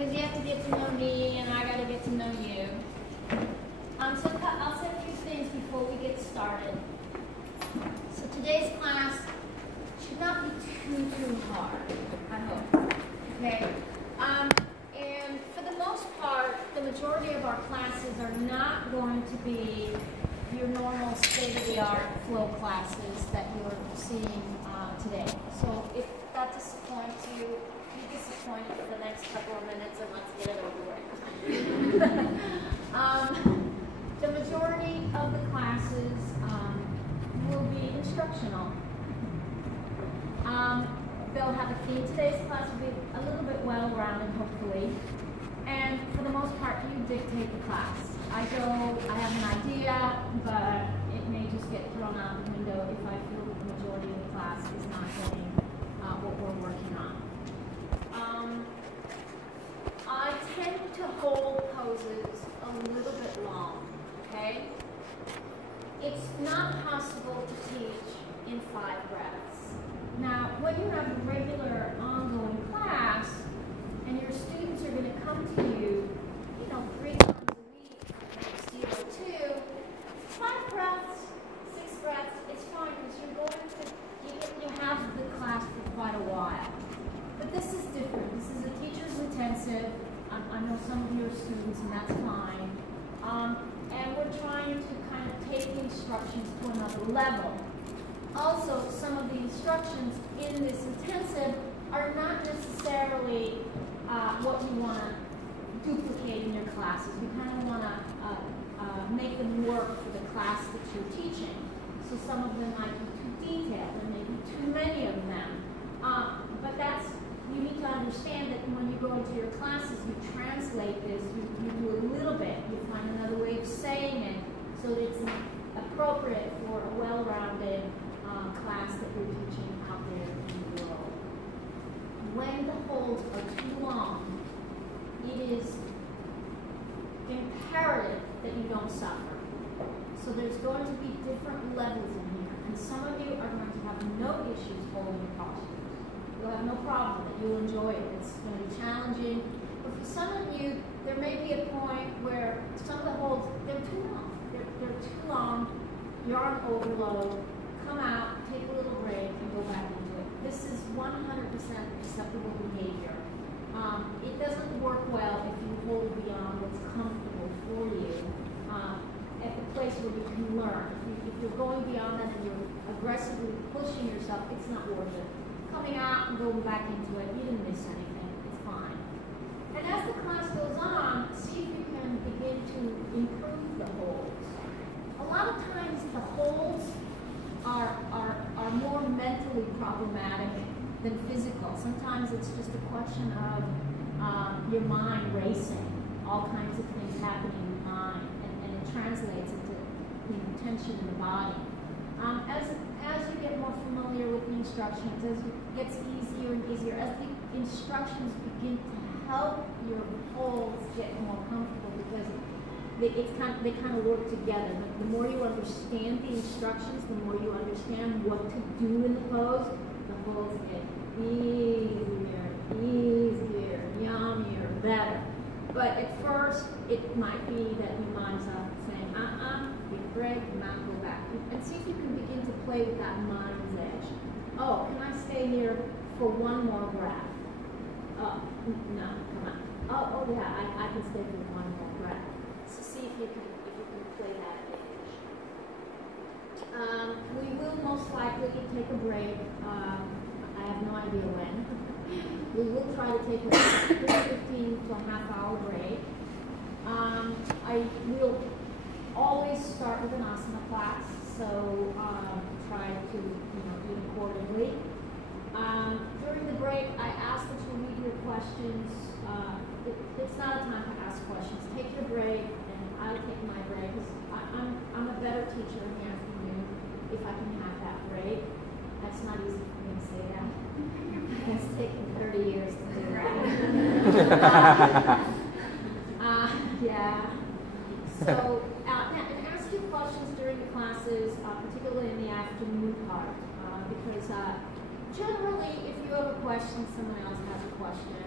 because you have to get to know me and I got to get to know you. So I'll say a few things before we get started. So today's class should not be too hard, I hope. Okay? And for the most part, the majority of our classes are not going to be your normal state-of-the-art flow classes that you're seeing today. So if that disappoints you, be disappointed for the next couple of minutes and let's get it over with. The majority of the classes will be instructional. They'll have a theme. Today's class will be a little bit well-rounded, hopefully. And for the most part, you dictate the class. I have an idea, but it may just get thrown out the window if I feel that the majority of the class is not getting what we're working on. I tend to hold poses a little bit long, okay? It's not possible to teach in 5 breaths. Now, when you have a regular ongoing class, and your students are going to come to you, 3 times a week, maybe 2, 5 breaths, 6 breaths, it's fine because you're going to, you have the class for quite a while. But this is different. This is a teacher's intensive. I know some of your students, and that's fine. And we're trying to kind of take the instructions to another level. Also, some of the instructions in this intensive are not necessarily what you want to duplicate in your classes. You kind of want to make them work for the class that you're teaching. So some of them might be too detailed, there may be too many of them. But you need to understand that when you go into your classes, you translate this, you do a little bit, you find another way of saying it so that it's appropriate for a well-rounded class that you're teaching out there in the world. When the holds are too long, it is imperative that you don't suffer. So there's going to be different levels in here, and some of you are going to have no issues holding your postures. You'll have no problem with it. You'll enjoy it. It's going to be challenging. But for some of you, there may be a point where some of the holds, they're too long. They're too long. You're on overload. Come out, take a little break, and go back into it. This is 100% acceptable behavior. It doesn't work well if you hold beyond what's comfortable for you at the place where you can learn. If you're going beyond that and you're aggressively pushing yourself, it's not worth it. Coming out and going back into it, you didn't miss anything. It's fine. And as the class goes on, see if you can begin to improve the holds. A lot of times the holds are more mentally problematic than physical. Sometimes it's just a question of your mind racing, all kinds of things happening in your mind, and it translates into tension in the body. As you get more familiar with the instructions, as it gets easier and easier, as the instructions begin to help your holds get more comfortable, because they kind of work together. The more you understand the instructions, the more you understand what to do in the pose, the holds get easier, yummier, better. But at first, it might be that your mind's up saying, big break, not go back. And see if you can begin to play with that mind's edge. Oh, can I stay here for one more breath? Oh, no, come on. Oh yeah, I can stay for one more breath. So see if you can play that edge. We will most likely take a break. I have no idea when. We will try to take a 15 to a half-hour break. I will always start with an asana class, so try to do it accordingly. During the break, I ask that you read your questions. It's not a time to ask questions. Take your break, and I'll take my break. I'm a better teacher here for you if I can have that break. That's not easy for me to say that. It's taken 30 years to do that. Yeah. So, and ask you questions during the classes, particularly in the afternoon part, because generally, if you have a question, someone else has a question.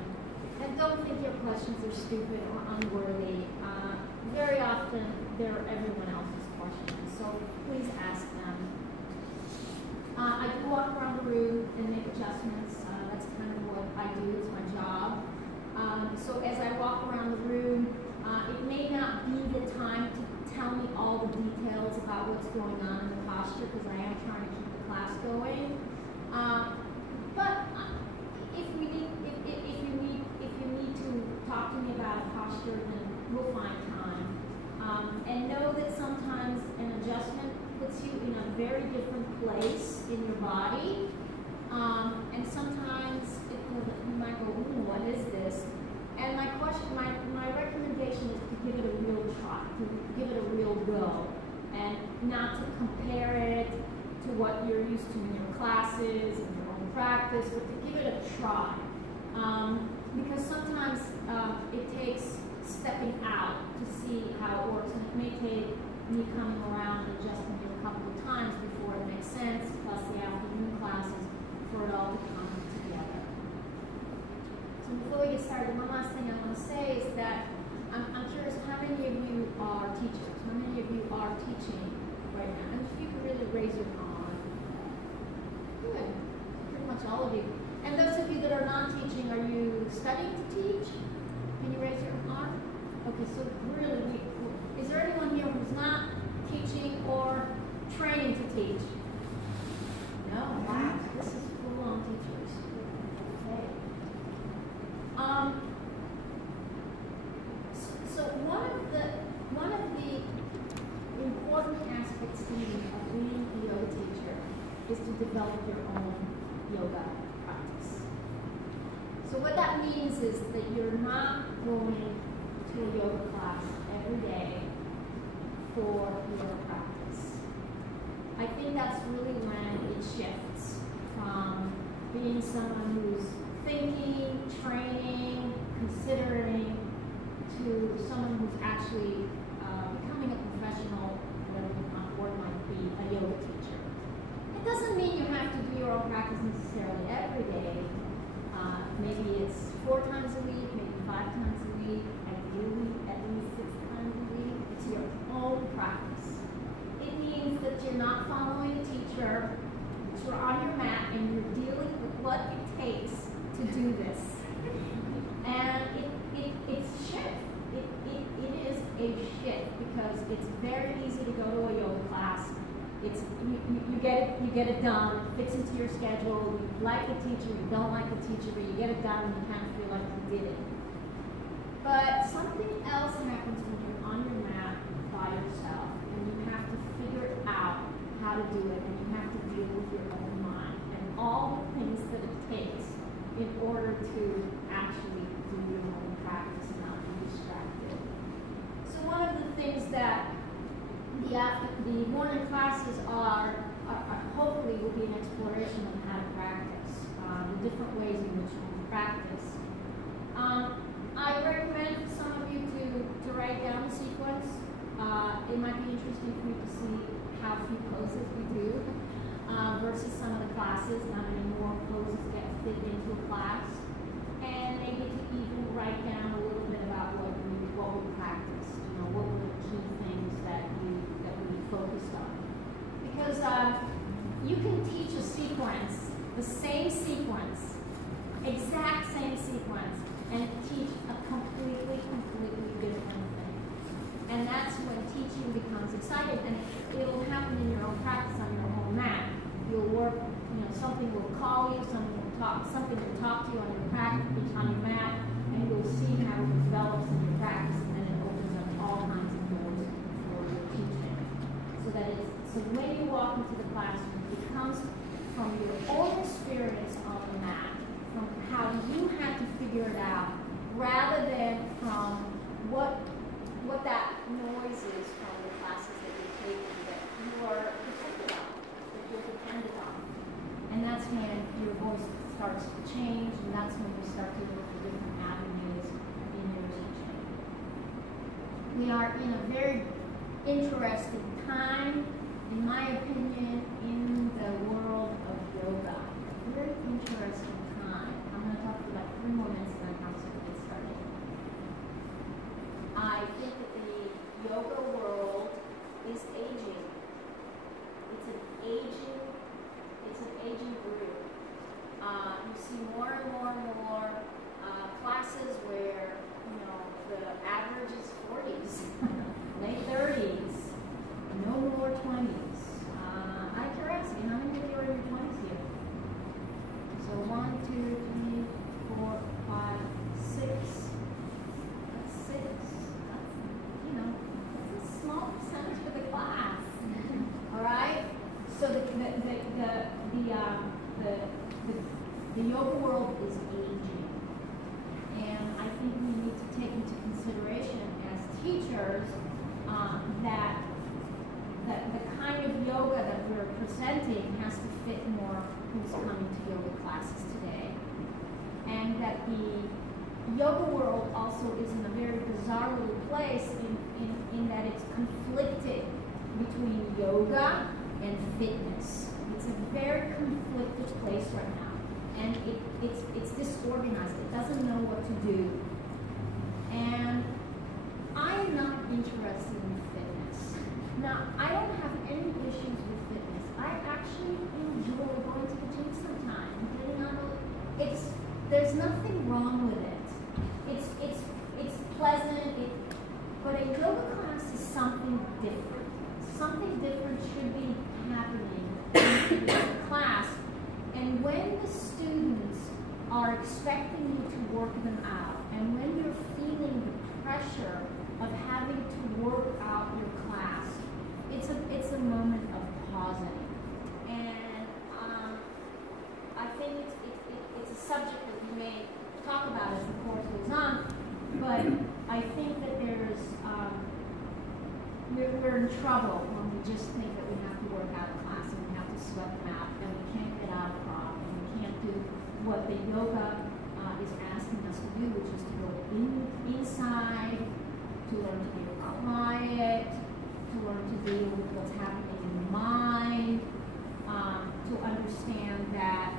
And don't think your questions are stupid or unworthy. Very often, they're everyone else's questions, so please ask them. I do walk around the room and make adjustments. That's kind of what I do. It's my job. So as I walk around the room, it may not be the time to tell me all the details about what's going on in the posture, because I am trying to keep the class going. But if you need to talk to me about a posture, then we'll find time. And know that sometimes an adjustment puts you in a very different place in your body. And sometimes you might go, ooh, what is this? And my recommendation is to give it a real try, to give it a real go, and not to compare it to what you're used to in your classes and your own practice, but to give it a try. Because sometimes it takes stepping out to see how it works, and it may take me coming around and adjusting it a couple of times before it makes sense, plus the afternoon classes, for it all to come together. So before we get started, one last thing I want to say is that I'm curious how many of you are teachers? How many of you are teaching right now? And if you could really raise your hand. Good. Pretty much all of you. And those of you that are not teaching, are you studying to teach? Can you raise your arm? Okay, so really, is there anyone here who's not teaching or training to teach? No? Wow. This is full-on teachers. Okay. So one of the important aspects to me of being a yoga teacher is to develop your own yoga practice. So what that means is that you're not going to a yoga class every day for yoga practice. I think that's really when it shifts from being someone who's thinking, training, considering, to someone who's actually becoming a professional, whatever the word might be, a yoga teacher. It doesn't mean you have to do your own practice necessarily every day. Maybe it's 4 times a week, maybe 5 times a week, ideally at least 6 times a week. It's your own practice. It means that you're not following a teacher, that you're on your mat and you're dealing with what it takes to do this. And it's a shift. It is a shift because it's very easy to go to a yoga class. It's you get it done, it fits into your schedule, you like the teacher, you don't like the teacher, but you get it done and you kind of feel like you did it. But something else happens when you're on your mat by yourself and you have to figure out how to do it, and you have to deal with your own mind and all the things that it takes in order to actually do your own practice and not be distracted. So one of the things that the morning classes are hopefully will be an exploration of how to practice, the different ways in which we practice. I recommend for some of you to write down the sequence. It might be interesting for you to see how few poses we do versus some of the classes, how many more poses get fit into a class, and maybe to even write down a little bit about what we practiced. You know, what were the key things that we focused on. Because you can teach a sequence, the same sequence, exact same sequence, and teach a completely different thing. And that's when teaching becomes exciting, and it'll happen in your own practice on your own mat. You'll work, something will call you, something will talk to you on your practice, on your mat, and you'll see how it develops in your practice, and then it opens up all kinds of doors for your teaching. So when you walk into the classroom, it comes from your own experience on the mat, from how you had to figure it out, rather than from what that noise is from the classes that you're taking that you are dependent on. And that's when your voice starts to change, and that's when you start to look for different avenues in your teaching. We are in a very interesting time, in my opinion, in the world of yoga. A very interesting time. I'm going to talk for like 3 more minutes and then I'll get started. late 30s, no more 20s. Out of curiosity, how many of you are in your 20s here? So 1, 2, 3, 4, 5, 6. That's 6. That's, that's a small percentage for the class. All right. So the yoga world is aging, and I think we need to take into consideration as teachers that the kind of yoga that we're presenting has to fit more who's coming to yoga classes today, and that the yoga world also is in a very bizarre little place in that it's conflicted between yoga and fitness. It's a very conflicted place right now, and it's disorganized. It doesn't know what to do, and I'm not interested in fitness. Now, I don't have any issues with fitness. I actually enjoy going to the gym sometimes, getting on there's nothing wrong with it. It's pleasant, but a yoga class is something different. Something different should be happening in the class, and when the students are expecting you to work them out, and when you're feeling the pressure of having to work out your class, it's a moment of pausing. And I think it's a subject that we may talk about as the course goes on, but I think that we're in trouble when we just think that we have to work out a class and we have to sweat them out, and we can't get out of prop, and we can't do what the yoga is asking us to do, which is to go inside, to learn to be quiet, to learn to deal with what's happening in the mind, to understand that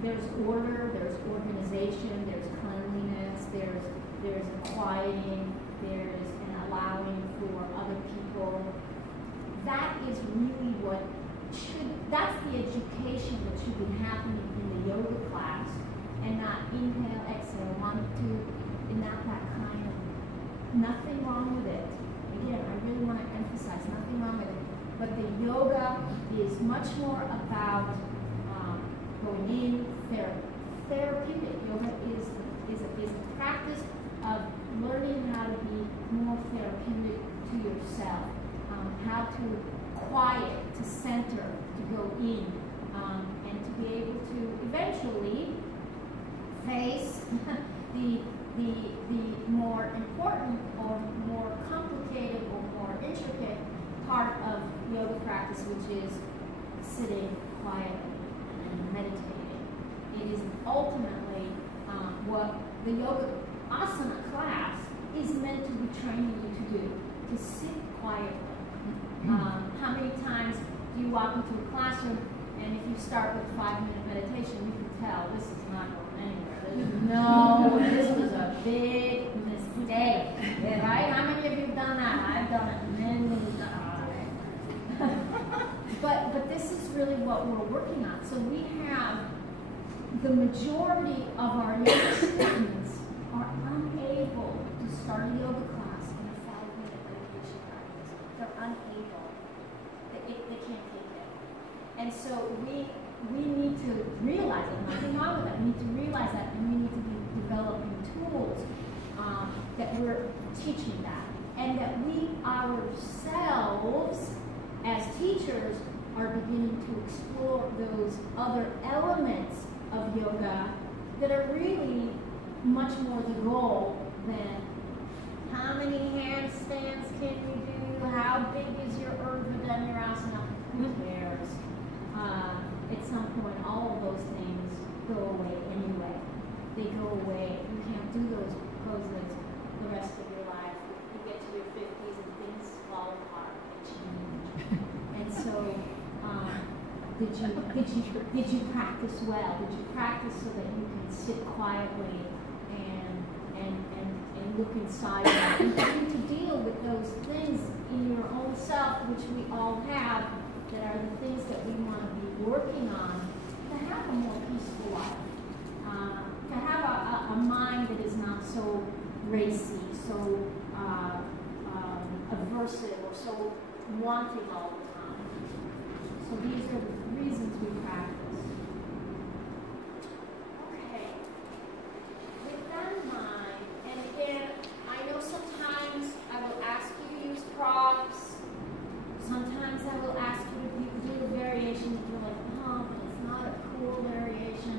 there's order, there's organization, there's cleanliness, there's a quieting, there's an allowing for other people. That is really that's the education that should be happening in the yoga class, and not inhale, exhale, 1, 2, and not that kind of, nothing wrong with it. Again, I really want to emphasize, nothing wrong with it. But the yoga is much more about going in, therapeutic. Yoga is a practice of learning how to be more therapeutic to yourself, how to quiet, to center, to go in, and to be able to eventually face the more important or more complicated or more intricate part of yoga practice, which is sitting quietly and meditating. It is ultimately what the yoga asana class is meant to be training you to do, to sit quietly. How many times do you walk into a classroom, and if you start with a 5-minute meditation, you can tell this is not going anywhere. This was a big mistake, right? How many of you have done that? I've done it many times. But this is really what we're working on. So we have the majority of our yoga students are unable to start a yoga class in a 5-minute meditation practice. They're unable. They can't take it. And so we need to realize that, nothing wrong with that. We need to realize that, and we need to be developing tools that we're teaching that. And that we ourselves, as teachers, are beginning to explore those other elements of yoga that are really much more the goal than how many handstands can you do, how big is your Urdhva Dhanurasana, who cares? At some point, all of those things go away anyway. They go away. You can't do those poses the rest of your life. You get to your 50s and things fall apart and change. And so, did you practice well? Did you practice so that you can sit quietly and look inside and begin to deal with those things in your own self, which we all have, that are the things that we want to be working on to have a more peaceful life, to have a mind that is not so racy, so aversive, or so wanting all the time. So these are the reasons we practice. Okay. With that in mind, and again, I know sometimes I will ask you to use props. Sometimes I will ask you to do a variation that you're like, oh, but it's not a cool variation.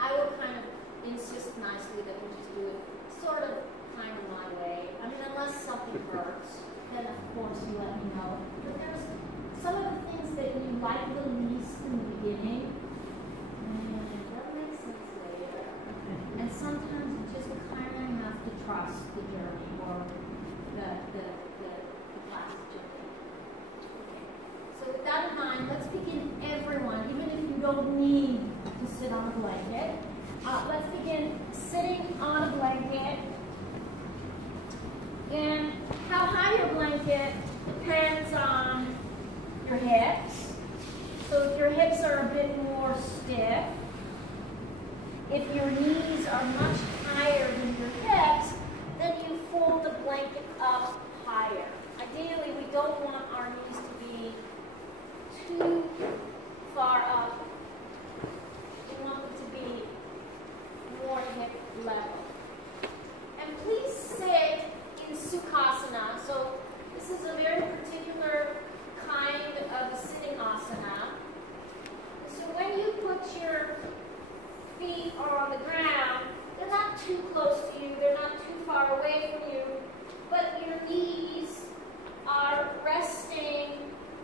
I will kind of insist nicely that we just do it sort of kind of my way. I mean, unless something hurts, then of course you let me know. But there's some of the things that you like the least in the beginning, and that makes sense later. And sometimes you just kind of have to trust the journey or the class journey. Okay. So with that in mind, let's begin, everyone, even if you don't need to sit on a blanket. Let's begin sitting on a blanket. And how high your blanket depends on your hips. So if your hips are a bit more stiff, if your knees are much higher than your hips, then you fold the blanket up higher. Ideally, we don't want our knees to be too far up. We want them to be more hip level. And please sit in Sukhasana. So this is a very particular kind of a sitting asana. So when you put your feet are on the ground, they're not too close to you, they're not too far away from you, but your knees are resting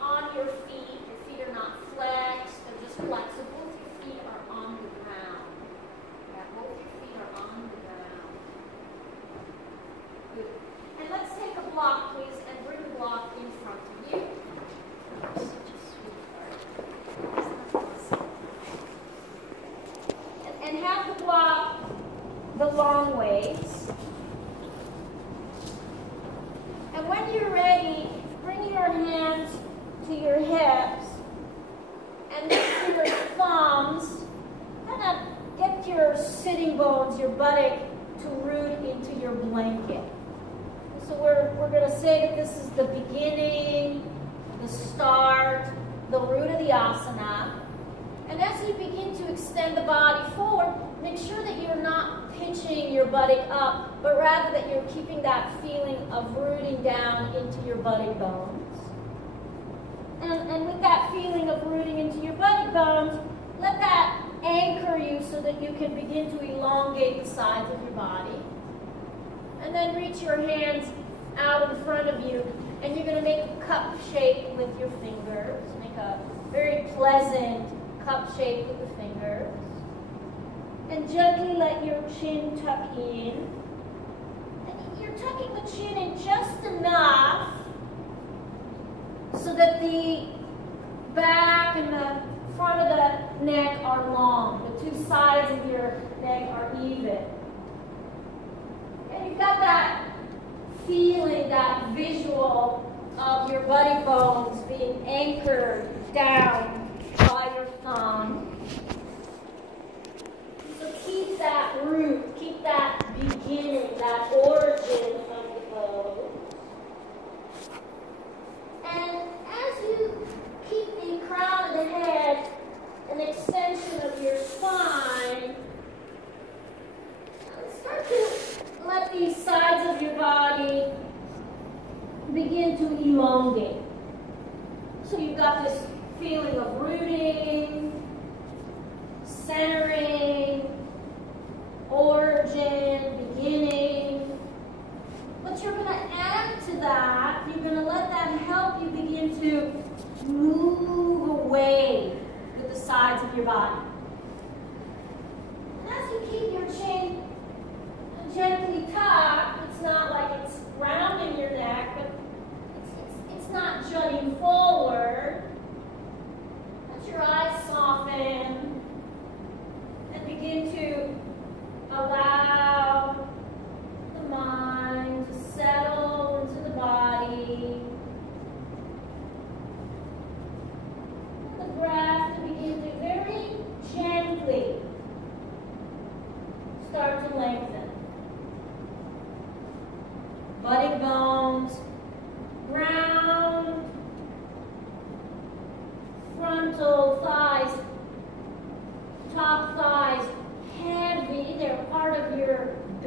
on your feet. Your feet are not flexed, they're just flexed. So both your feet are on the ground. Yeah, both your feet are on the ground. Good. And let's take a block, please, and bring the block in front of you. Such a sweetheart. And have the block the long ways. And when you're ready, bring your hands to your hips and with your thumbs, kind of get your sitting bones, your buttock, to root into your blanket. So we're going to say that this is the beginning, the start, the root of the asana. And as you begin to extend the body forward, make sure that you're not pinching your buttock up, but rather that you're keeping that feeling of rooting down into your buttock bones. And with that feeling of rooting into your buttock bones, let that anchor you so that you can begin to elongate the sides of your body. And then reach your hands out in front of you, and you're going to make a cup shape with your fingers. Make a very pleasant cup shape with the fingers. And gently let your chin tuck in. And you're tucking the chin in just enough so that the back and the front of the neck are long. The two sides of your neck are even. And you've got that feeling, that visual of your body bones being anchored down by your thumb. So keep that root, keep that beginning, that origin of the pose. And as you keep the crown of the head an extension of your spine, start to let these sides of your body begin to elongate. So you've got this feeling of rooting, centering, origin, beginning. But you're going to add to that, you're going to let that help you begin to move away with the sides of your body. And as you keep your chin gently tucked, it's not like it's rounding your neck, but it's not jutting forward. Let your eyes soften.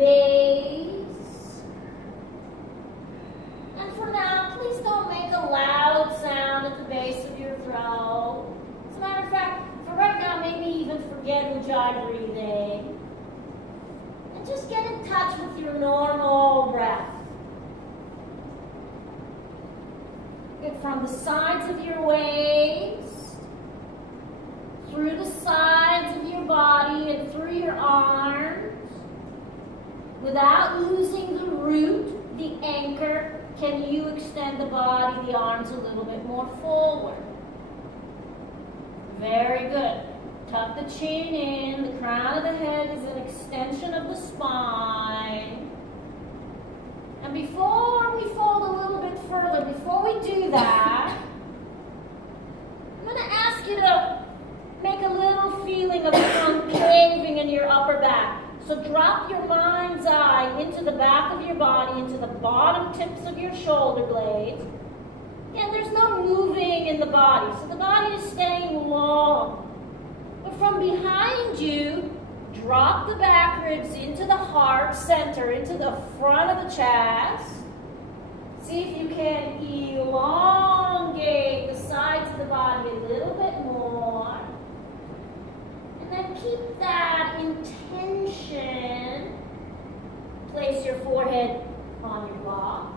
base. And for now, please don't make a loud sound at the base of your throat. As a matter of fact, for right now, maybe even forget Ujjayi breathing. And just get in touch with your normal breath. Get from the sides of your waist, through the sides of your body and through your arms. Without losing the root, the anchor, can you extend the body, the arms a little bit more forward? Very good. Tuck the chin in. The crown of the head is an extension of the spine. And before we fold a little bit further, before we do that, I'm going to ask you to make a little feeling of concaving in your upper back. So drop your mind's eye into the back of your body, into the bottom tips of your shoulder blades. And there's no moving in the body, so the body is staying long. But from behind you, drop the back ribs into the heart center, into the front of the chest. See if you can elongate the sides of the body a little bit more. And then keep that intention. Place your forehead on your block.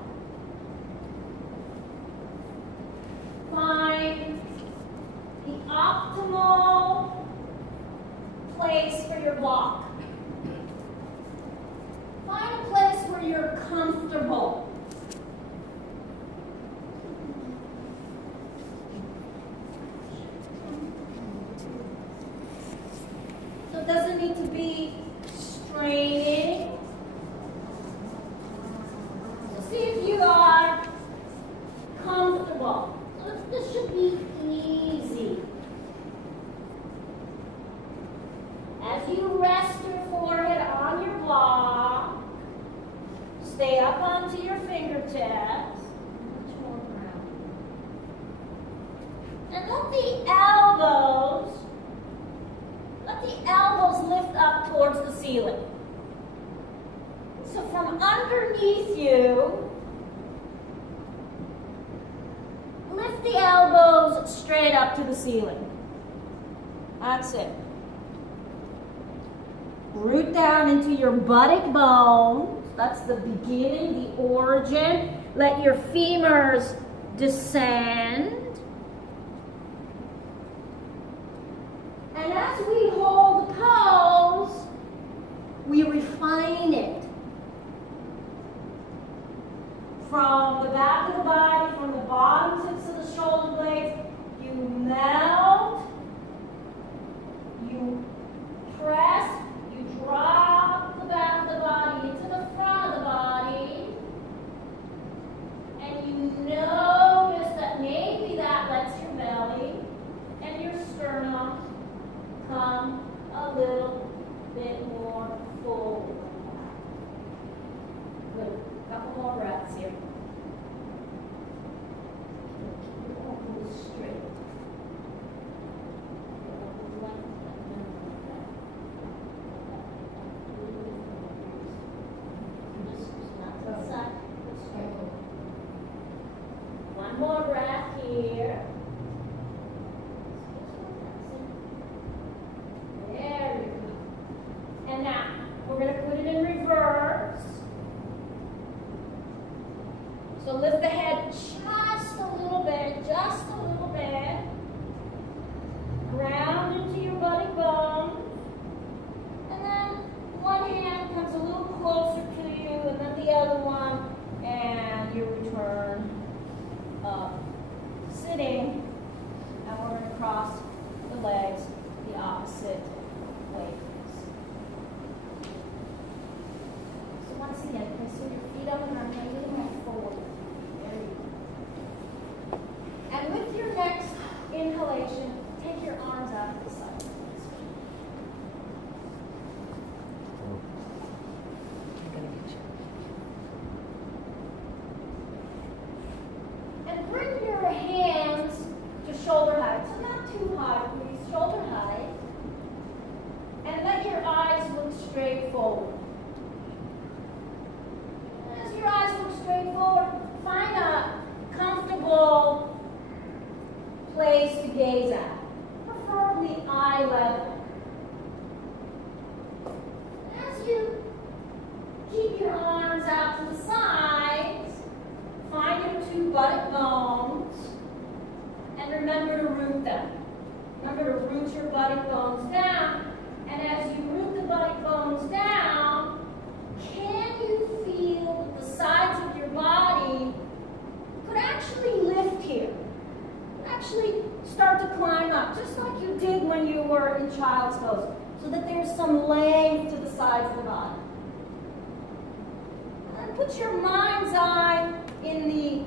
Find the optimal place for your block. Find a place where you're comfortable. So it doesn't need to be straining. So see if you are comfortable. So this should be easy. As you rest your forehead on your block, stay up onto your fingertips. And let the elbows lift up towards the ceiling. So from underneath you, lift the elbows straight up to the ceiling. That's it. Root down into your buttock bones. That's the beginning, the origin. Let your femurs descend. And as we hold the pose, we refine it. From the back of the body, from the bottom tips of the shoulder blades, you melt, you press, you drop the back of the body into the front of the body, and you notice that maybe that lets your belly and your sternum come a little bit more forward. Good. Couple more breaths here. Keep your elbows straight. One more breath here. There we go. And now, we're going to put it in reverse. So lift the head just a little bit, ground into your buttock bones, and then one hand comes a little closer to you, and then the other one, and you return up, sitting, and we're going to cross the legs the opposite way. So once again, place your feet up and arms forward. And with your next inhalation, take your arms out to the side. And bring your hands to shoulder height. So not too high, please. Shoulder height. And let your eyes look straight forward. keep your arms out to the sides. Find your two buttock bones. And remember to root them. Remember to root your buttock bones down. And as you root the buttock bones down, can you feel that the sides of your body could actually lift here? Could actually start to climb up, just like you did when you were in child's pose, so that there's some length to the sides of the body. And put your mind's eye in the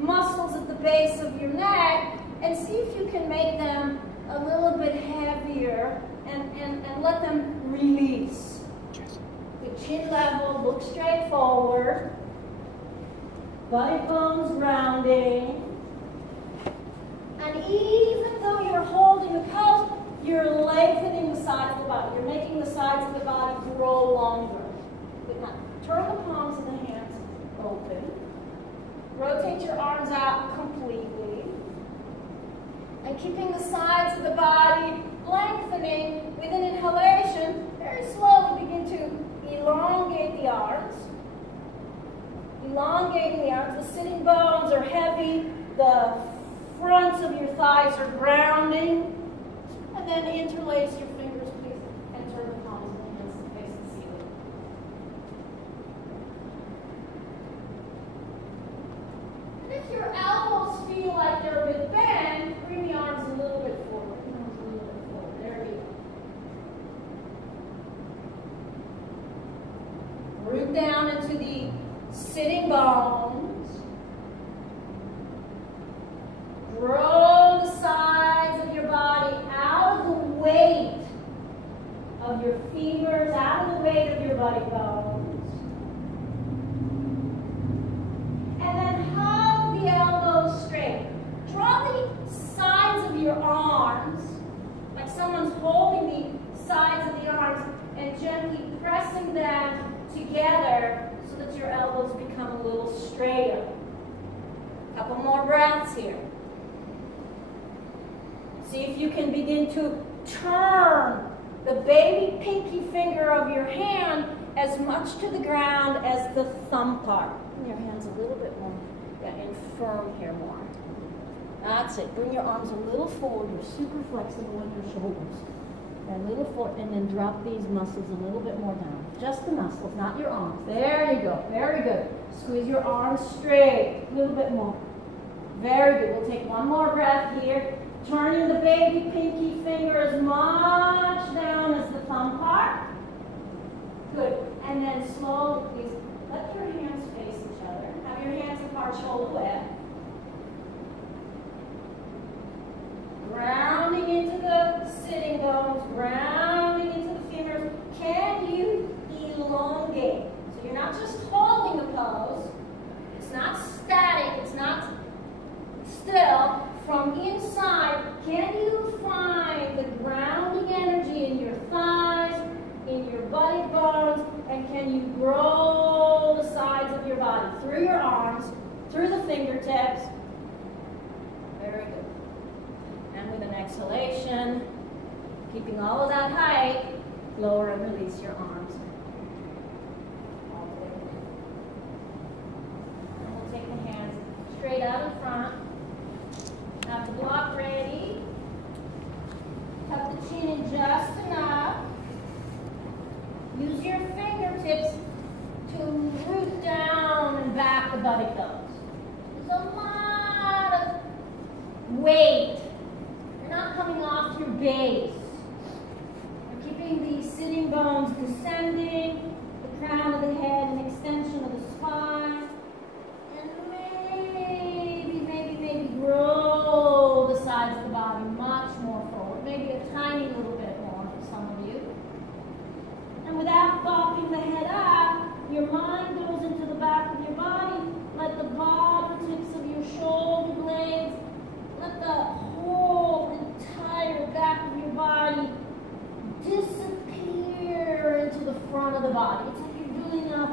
muscles at the base of your neck and see if you can make them a little bit heavier and let them release. The chin level, look straight forward. Buttock bones rounding. And even though you're holding the pose, you're lengthening the sides of the body. You're making the sides of the body grow longer. Good. Now, turn the palms of the hands open. Rotate your arms out completely. And keeping the sides of the body lengthening with an inhalation, very slowly begin to elongate the arms. Elongating the arms. The sitting bones are heavy. The fronts of your thighs are grounding. And then interlace your fingers, please, and turn the palms of the hands to face the ceiling. And if your elbows feel like they're a bit bent, bring the arms a little bit forward. There you go. Root down into the sitting bones. Grow the sides of your body out of the weight of your femurs, out of the weight of your body bones. And then hug the elbows straight. Draw the sides of your arms, like someone's holding the sides of the arms and gently pressing them together so that your elbows become a little straighter. A couple more breaths here. See if you can begin to turn the baby pinky finger of your hand as much to the ground as the thumb part. Bring your hands a little bit more and firm here more. That's it. Bring your arms a little forward. You're super flexible in your shoulders. And a little forward, and then drop these muscles a little bit more down. Just the muscles, not your arms. There you go. Very good. Squeeze your arms straight. A little bit more. Very good. We'll take one more breath here. Turning the baby pinky finger as much down as the thumb part. Good. And then slowly, please, let your hands face each other. Have your hands apart, shoulder width. Grounding into the sitting bones, grounding into the fingers. Can you elongate? So you're not just holding the pose. It's not static. It's not still. From inside, can you find the grounding energy in your thighs, in your body bones, and can you grow the sides of your body through your arms, through the fingertips? Very good. And with an exhalation, keeping all of that height, lower and release your arms. All the way. And we'll take the hands straight out in front. Have the block ready. Tuck the chin in just enough. Use your fingertips to root down and back the buttock bones. There's a lot of weight. You're not coming off your base. You're keeping the sitting bones descending, the crown of the head, an extension of the spine. And maybe grow the sides of the body much more forward. Maybe a tiny little bit more for some of you. And without bopping the head up, your mind goes into the back of your body. Let the bottom tips of your shoulder blades, let the whole entire back of your body disappear into the front of the body. It's like you're doing an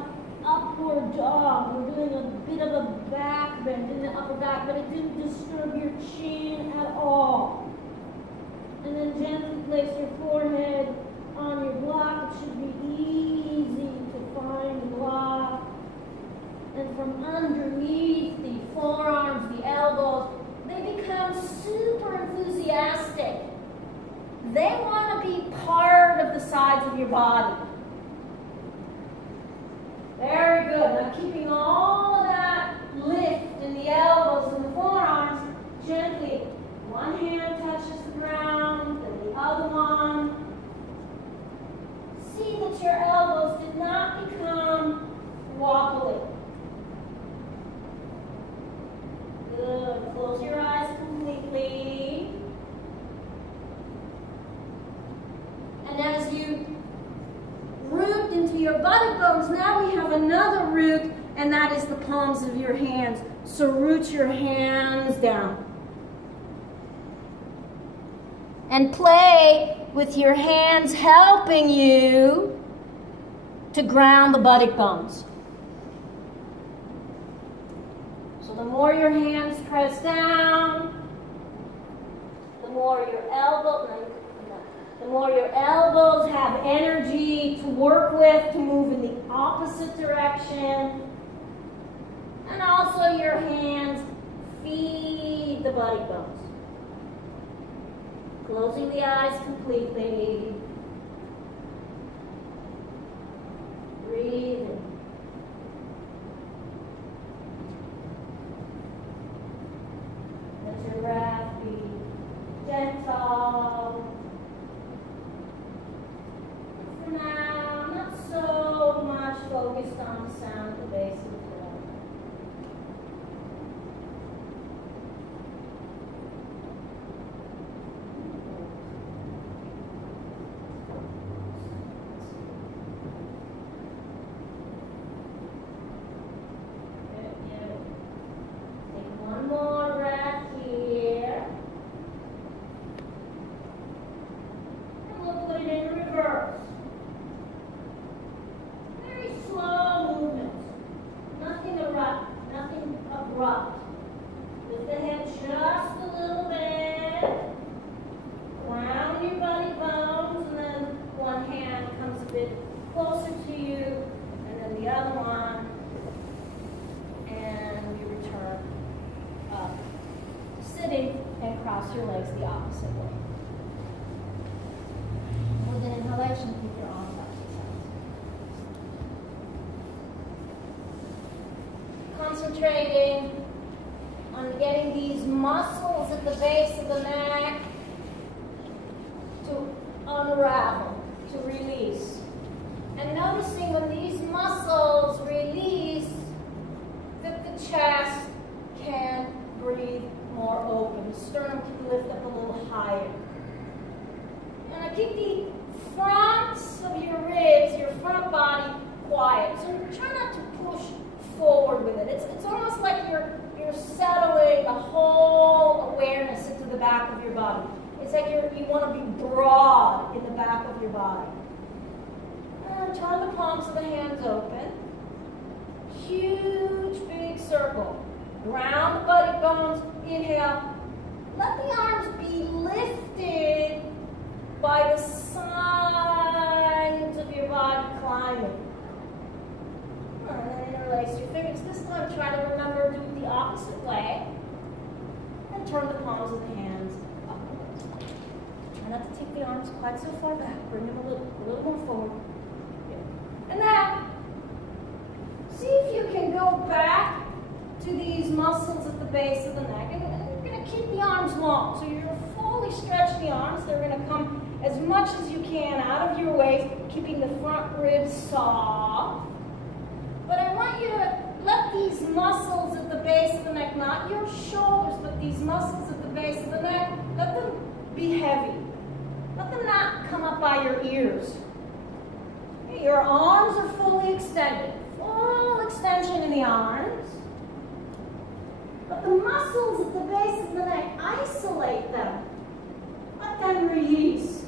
upward dog. We're doing a bit of a back bend in the upper back, but it didn't disturb your chin at all. And then gently place your forehead on your block. It should be easy to find Very good. Now keeping all of that lift in the elbows and the forearms, gently. One hand touches the ground, then the other one. See that your elbows did not become wobbly. Good. Close your eyes completely. And as you root into your buttock bones, now we have another root, and that is the palms of your hands. So root your hands down. And play with your hands helping you to ground the buttock bones. So the more your hands press down, the more your elbows have energy to work with, to move in the opposite direction. And also your hands feed the buttock bones. Closing the eyes completely. Breathing. Let your breath be gentle. For now, not so much focused on the sound at the base of the throat. And cross your legs the opposite way. With an inhalation, keep your arms up to the side. Concentrating on getting these muscles at the base of the neck to unravel, to release. And noticing when these muscles release, that the chest can breathe more open. The sternum can lift up a little higher. And I keep the fronts of your ribs, your front body, quiet. So try not to push forward with it. It's almost like you're settling the whole awareness into the back of your body. It's like you want to be broad in the back of your body. And turn the palms of the hands open. Huge, big circle. Ground the buttock bones. Inhale. Let the arms be lifted by the sides of your body climbing. And then interlace your fingers. This time try to remember to do it the opposite way. And turn the palms of the hands upwards. Try not to take the arms quite so far back. Bring them a little more forward. And now, see if you can go back to these muscles at the base of the neck. And you're going to keep the arms long. So you're fully stretch the arms. They're going to come as much as you can out of your waist, keeping the front ribs soft. But I want you to let these muscles at the base of the neck, not your shoulders, but these muscles at the base of the neck, let them be heavy. Let them not come up by your ears. Your arms are fully extended. Full extension in the arms. But the muscles at the base of the neck, isolate them. Let them release.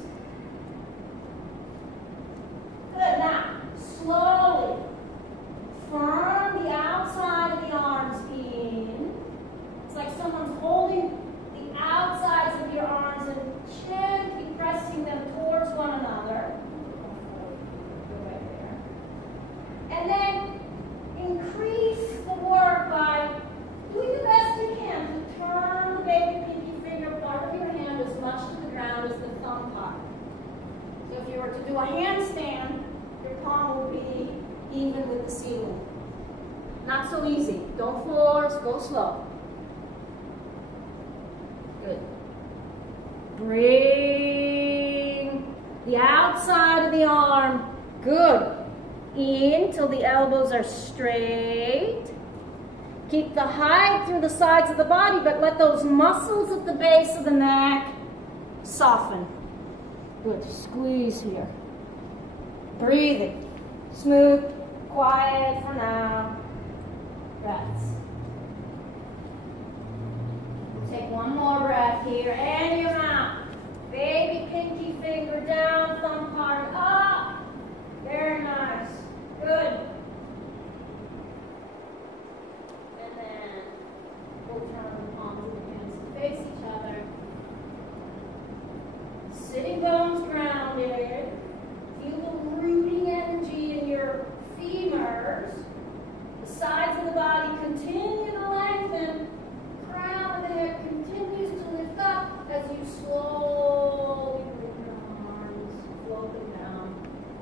Good. Now, slowly firm the outside of the arms in. It's like someone's holding the outsides of your arms and gently pressing them towards one another. And then increase the work by doing the best you can to turn the baby pinky finger part of your hand as much to the ground as the thumb part. Not so easy. Don't force, go slow. Good. Bring the outside of the arm. Good. In till the elbows are straight. Keep the height through the sides of the body, but let those muscles at the base of the neck soften. Good. Squeeze here. Breathing. Smooth. Quiet for now. Breaths. Take one more breath here, and your mouth. Baby pinky finger down, thumb card up. Very nice. Good. And then we'll turn the palms of the hands to face each other. Sitting bones grounded. Feel the rooting energy in your femurs. The sides of the body continue to lengthen. Crown of the head continues to lift up as you slowly bring your arms, float them down,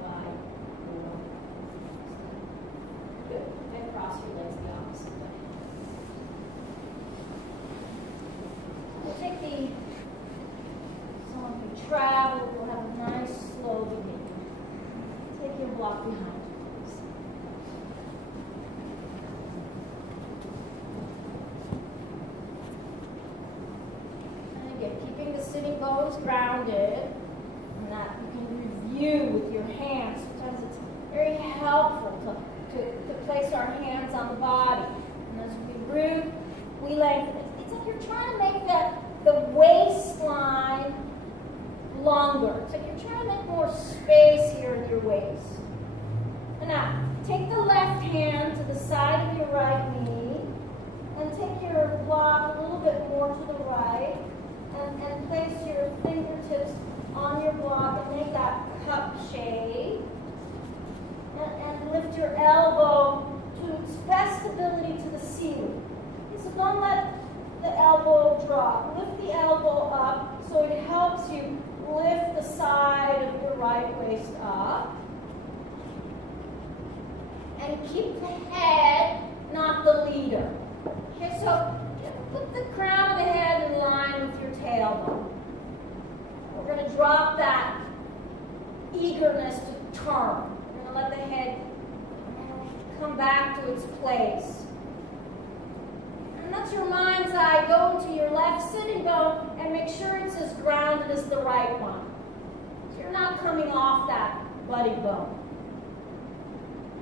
wide, forward. Good. And cross your legs the opposite way. We'll take some of you travel, we'll have a nice slow beginning. Take your block behind you. Keeping the sitting bones grounded, and that you can review with your hands. Sometimes it's very helpful to place our hands on the body. And as we breathe, we lengthen it. It's like you're trying to make the waistline longer. It's like you're trying to make more space here in your waist. And now, take the left hand to the side of your right knee, and take your block a little bit more to the right. And place your fingertips on your block and make that cup shape. And lift your elbow to its best ability to the ceiling. So don't let the elbow drop. Lift the elbow up so it helps you lift the side of your right waist up. And keep the head, not the leader. Okay, so put the crown of the head in line with your tailbone. We're going to drop that eagerness to turn. We're going to let the head come back to its place. And let your mind's eye go to your left sitting bone and make sure it's as grounded as the right one. So you're not coming off that buddy bone.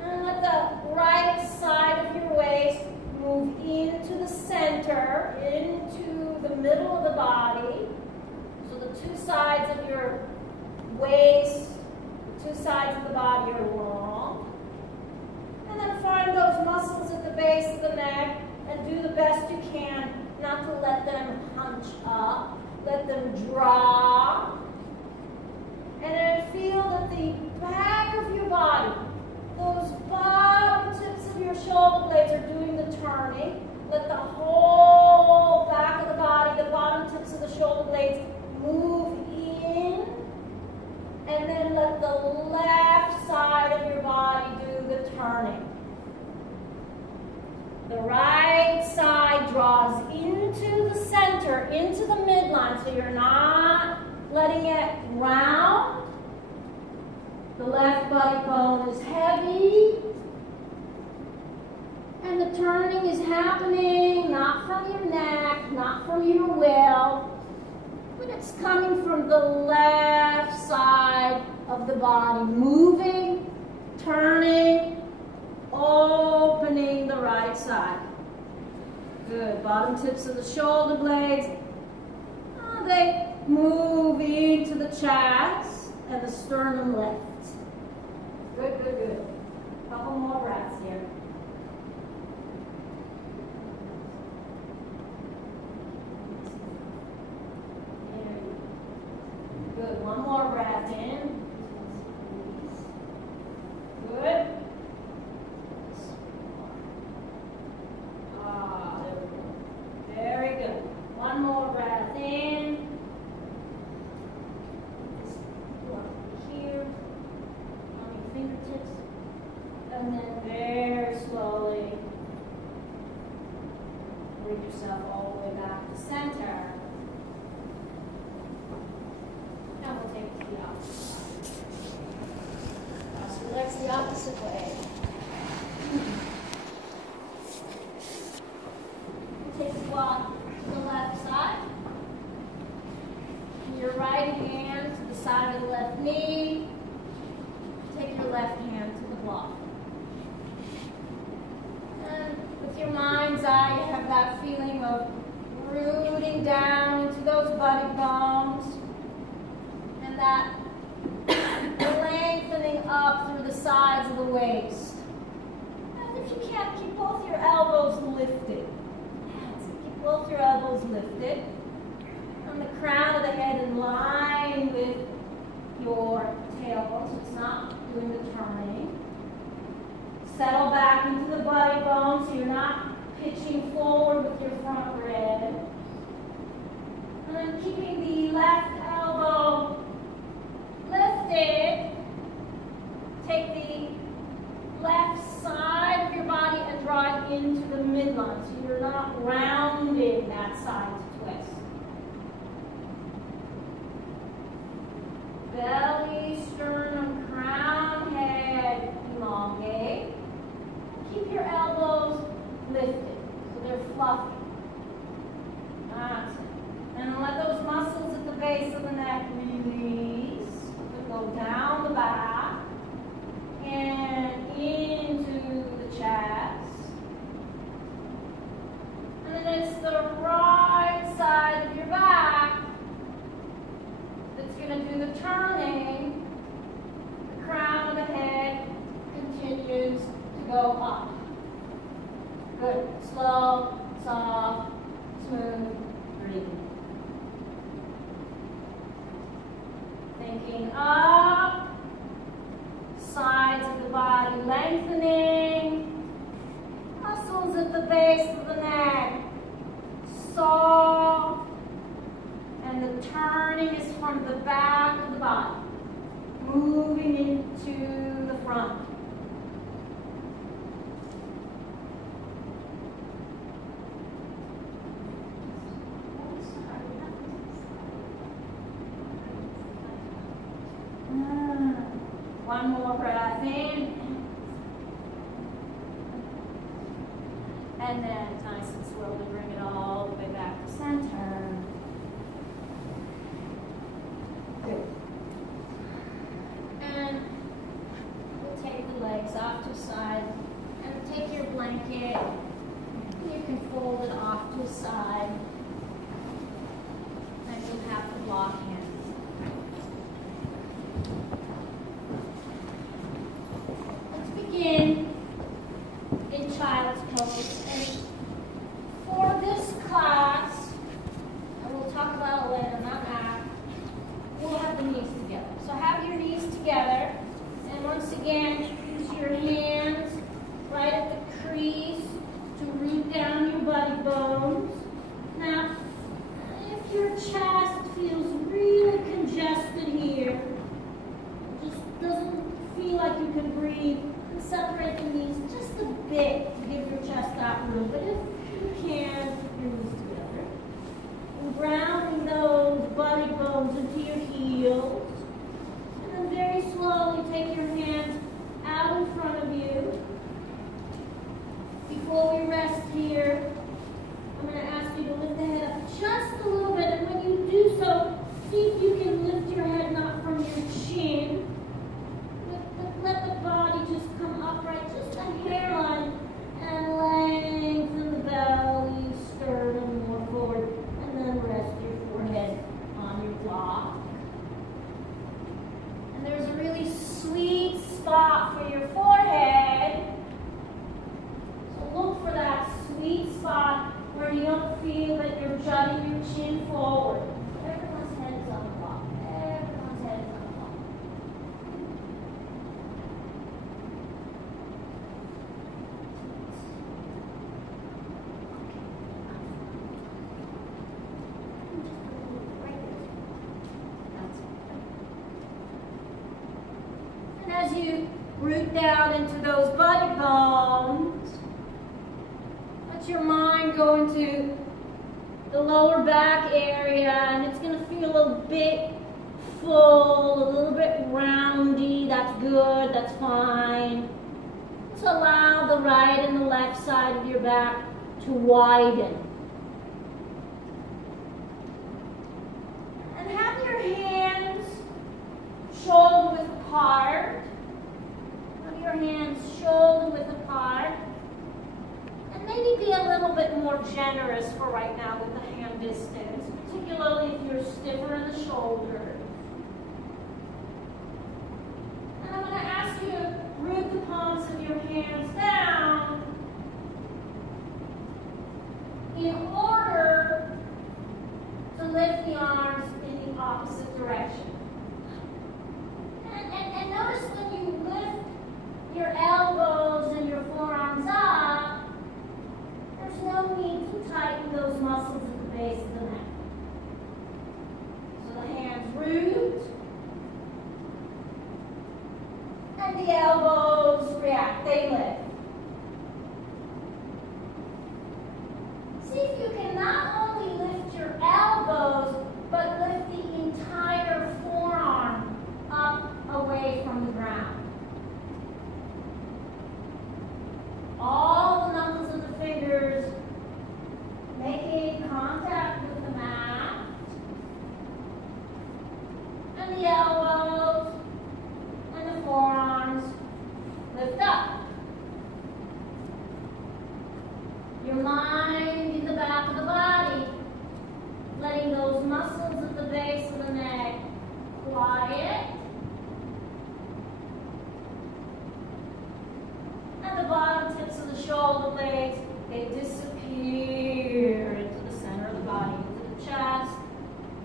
And let the right side of your waist move into the center, into the middle of the body. So the two sides of your waist, the two sides of the body are long. And then find those muscles at the base of the neck and do the best you can not to let them hunch up. Let them drop. And then feel that the back of your body, those bottom tips of your shoulder blades are doing the turning. Let the whole back of the body, the bottom tips of the shoulder blades move in. And then let the left side of your body do the turning. The right side draws into the center, into the midline, so you're not letting it round. The left body bone is heavy. And the turning is happening not from your neck, not from your will, but it's coming from the left side of the body, moving, turning, opening the right side. Good. Bottom tips of the shoulder blades. They move into the chest and the sternum lifts. Good, good, good. Couple more breaths here. Good. One more breath in. Good. There we go. Very good. One more breath in. Here. On your fingertips. And then very the opposite way. Take the block to the left side. Your right hand to the side of the left knee. Take your left hand to the block. And with your mind's eye, you have that feeling of rooting down into those body bones. And that lengthening up through the sides of the waist. And if you can't, keep both your elbows lifted. Keep both your elbows lifted. And the crown of the head in line with your tailbone, so it's not doing the turning. Settle back into the body bone so you're not pitching forward with your front rib. And then keeping the left elbow lifted, take the left side of your body and draw it into the midline so you're not rounding that side to twist. Belly, sternum, crown, head, elongate. Keep your elbows lifted so they're fluffy. That's it. And let those muscles at the base of the neck release. Go down the back and into the chest. And then it's the right side of your back that's going to do the turning. The crown of the head continues to go up. Good. Slow, soft, smooth breathing. Thinking up, sides of the body lengthening, muscles at the base of the neck, soft, and the turning is from the back of the body, moving into the front. One more breath in. And then nice and slowly bring it all the way back to center. Good. And we'll take the legs off to the side and take your blanket. You can fold it off to the side. And you'll have to block in. In child's pose. And for this class, and we'll talk about it later, not now, we'll have the knees together. So have your knees together, and once again, use your hands right at the crease to root down your body bones. Now, if your chest feels really congested here, just doesn't feel like you can breathe, separate the knees just a bit to give your chest that room. But if you can, put your knees together. And grounding those body bones into your heels. And then very slowly take your hands out in front of you. Before we rest here, I'm going to ask you to lift the head up just a little bit. And when you do so, see if you can lift your head not from your chin. Let the body just come upright, just a hairline, and lengthen the belly, sternum more forward, and then rest your forehead on your block. And there's a really sweet spot for your forehead. So look for that sweet spot where you don't feel that you're jutting your chin forward. Everyone's head is on the block. Everyone's head is on the block. As you root down into those body bones, let your mind go into the lower back area, and it's going to feel a bit full, a little bit roundy. That's good, that's fine. Just allow the right and the left side of your back to widen. And have your hands shoulder width apart. Have your hands shoulder width apart. And maybe be a little bit more generous for right now with the hand distance, particularly if you're stiffer in the shoulders. And I'm going to ask you to root the palms of your hands down in order to lift the arms in the opposite direction. And notice when you lift your elbows and your forearms up, there's no need to tighten those muscles at the base of the neck. So the hands root, and the elbows react, they lift. See if you can not only lift your elbows, but lift the entire forearm up away from the ground. All the knuckles of the fingers making contact with the mat. And the elbows and the forearms lift up. Your mind in the back of the body, letting those muscles at the base of the neck quiet. And the bottom tips of the shoulder blades, they disappear into the center of the body, into the chest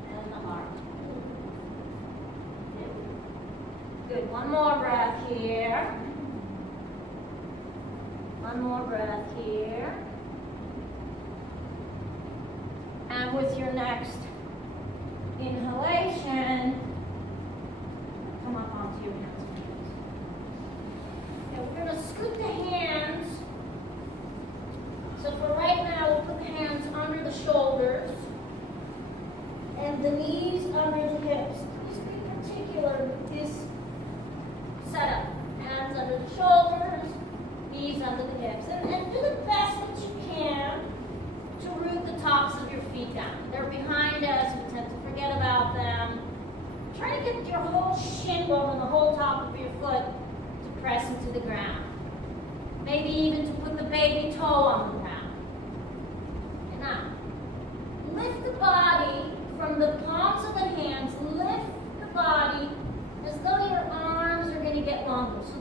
and the heart. Good. One more breath here. One more breath here. And with your next inhalation, come up onto your hands. We're going to scoot the hands. So for right now, we'll put the hands under the shoulders and the knees under the hips. Please be particular with this setup. Hands under the shoulders, knees under the hips. And do the best that you can to root the tops of your feet down. They're behind us. We tend to forget about them. Try to get your whole shin bone and the whole top of your foot press into the ground. Maybe even to put the baby toe on the ground. And now, lift the body from the palms of the hands. Lift the body as though your arms are going to get longer. So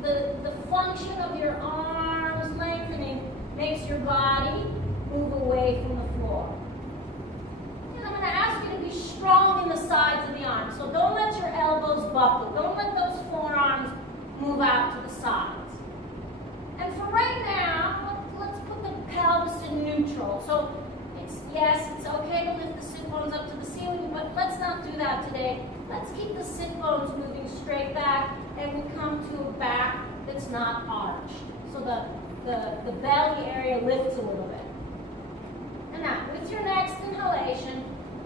the function of your arms lengthening makes your body move away from the floor. And I'm going to ask you to be strong in the sides of the arms. So don't let your elbows buckle. Don't let those forearms move out to the sides. And for right now, let's put the pelvis in neutral. So yes, it's okay to lift the sit bones up to the ceiling, but let's not do that today. Let's keep the sit bones moving straight back, and we come to a back that's not arched. So the belly area lifts a little bit. And now, with your next inhalation,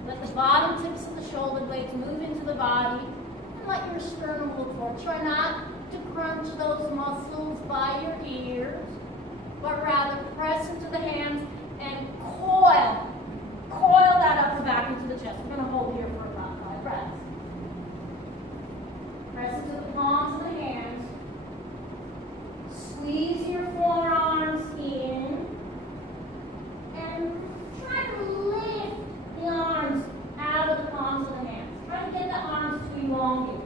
let the bottom tips of the shoulder blades move into the body, and let your sternum look forward. Try not to crunch those muscles by your ears, but rather press into the hands and coil that upper back into the chest. We're going to hold here for about 5 breaths. Press into the palms of the hands. Squeeze your forearms in, and try to lift the arms out of the palms of the hands. Try to get the arms to elongate.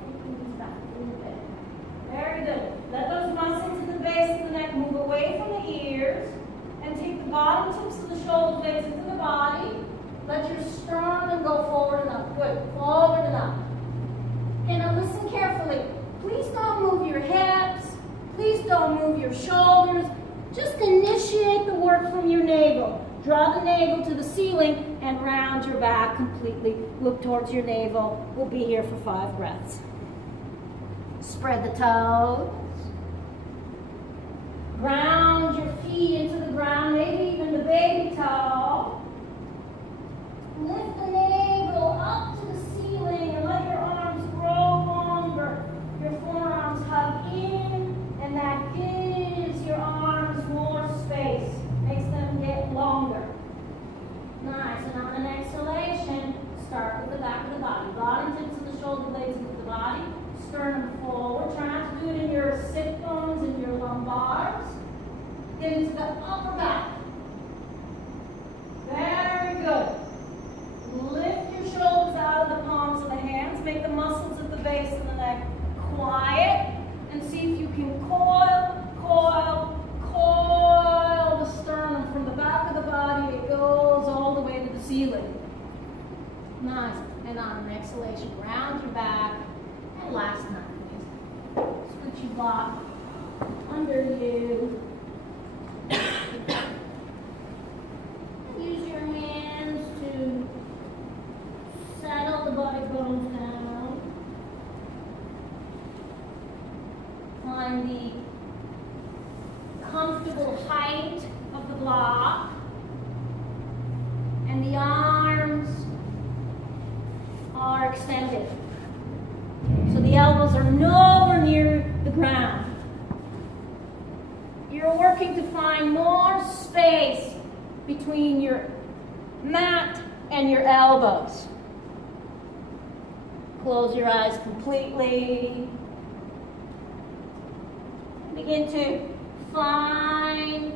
Very good. Let those muscles at the base of the neck move away from the ears, and take the bottom tips of the shoulder blades into the body. Let your sternum go forward and up. Good. Forward and up. And now listen carefully. Please don't move your hips. Please don't move your shoulders. Just initiate the work from your navel. Draw the navel to the ceiling and round your back completely. Look towards your navel. We'll be here for 5 breaths. Spread the toes. Ground your feet into the ground, maybe even the baby toe. Lift the navel up to the ceiling and let your arms upper back. Very good. Lift your shoulders out of the palms of the hands. Make the muscles at the base of the neck quiet. And see if you can coil the sternum from the back of the body. It goes all the way to the ceiling. Nice. And on an exhalation, round your back. And last night, scoot your block under you. Use your hands to settle the body bones down. Find the comfortable height of the block. And the arms are extended. So the elbows are nowhere near the ground. You're working to find more space between your mat and your elbows. Close your eyes completely. Begin to find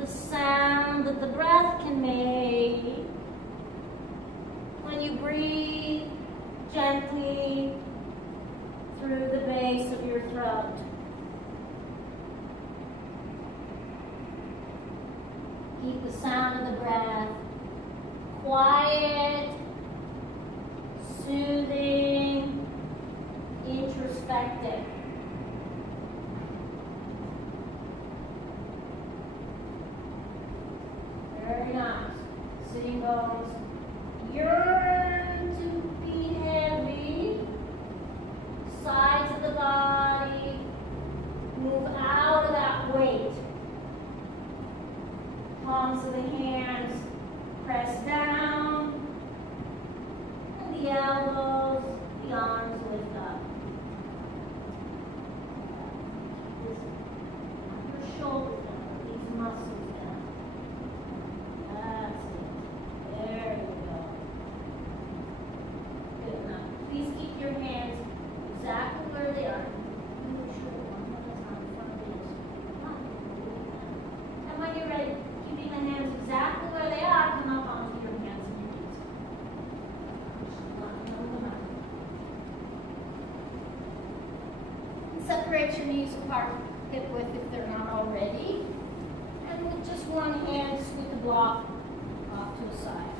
the sound that the breath can make when you breathe gently through the base of your throat. Keep the sound of the breath quiet, soothing, introspective. Very nice. Sitting bones yearn to be heavy. Sides of the body move out of that weight. Palms of the hands press down. And the elbows, the arms lift up. Your shoulders down, these muscles down. That's it. There you go. Good enough. Please keep your hands exactly where they are. And when you're ready, keeping the hands exactly where they are, come up onto your hands and your knees. And separate your knees apart, hip width if they're not already. And with just one hand, scoot the block off to the side.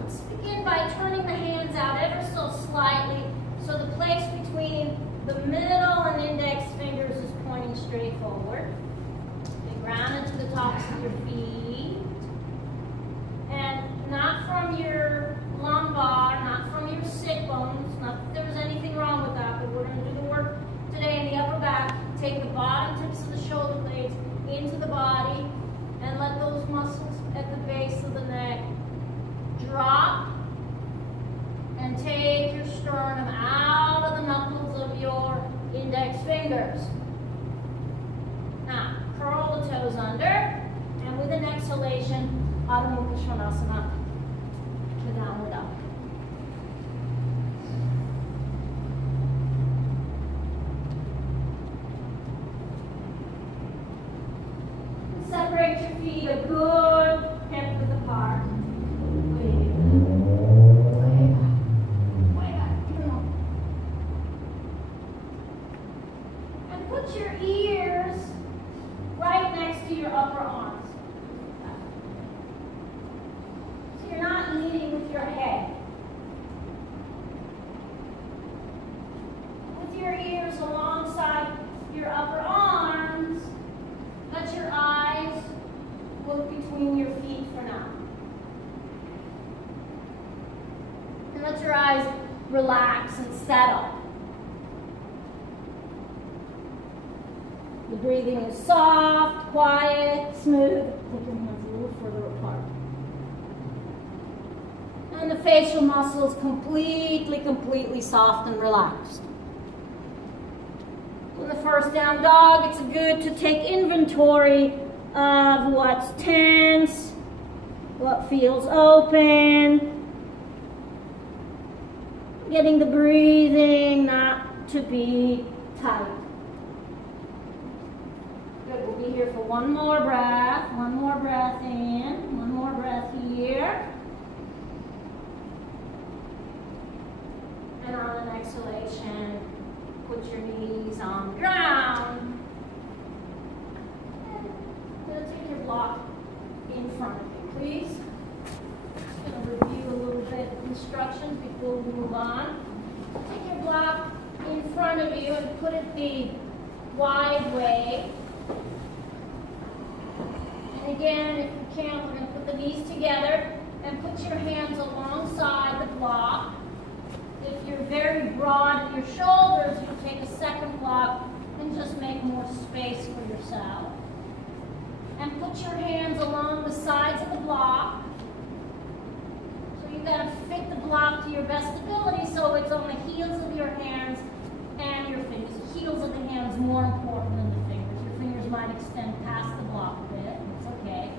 Let's begin by turning the hands out ever so slightly so the place between the middle and index fingers is pointing straight forward. They ground into the tops of your feet. And not from your lumbar, not from your sit bones. Not that there was anything wrong with that, but we're going to do the work today in the upper back. Take the bottom tips of the shoulder blades into the body and let those muscles at the base of the neck drop. And take your sternum out of the knuckles of your index fingers. Now, curl the toes under, and with an exhalation, Adho Mukha Svanasana, the downward dog. Separate your feet a good hip width apart. Put your ears right next to your upper arms. So you're not leading with your head. With your ears alongside your upper arms, let your eyes look between your feet for now. And let your eyes relax and settle. The breathing is soft, quiet, smooth. Take your hands a little further apart. And the facial muscles completely soft and relaxed. In the first down dog, it's good to take inventory of what's tense, what feels open, getting the breathing not to be tight. Good, we'll be here for one more breath in, one more breath here. And on an exhalation, put your knees on the ground. And going to take your block in front of you, please. Just going to review a little bit of instructions before we move on. Take your block in front of you and put it the wide way. And again, if you can, we're going to put the knees together and put your hands alongside the block. If you're very broad in your shoulders, you take a second block and just make more space for yourself. And put your hands along the sides of the block. So you've got to fit the block to your best ability, so it's on the heels of your hands and your fingers. The heels of the hands more important than the fingers. Your fingers might extend past the block a bit. It's okay.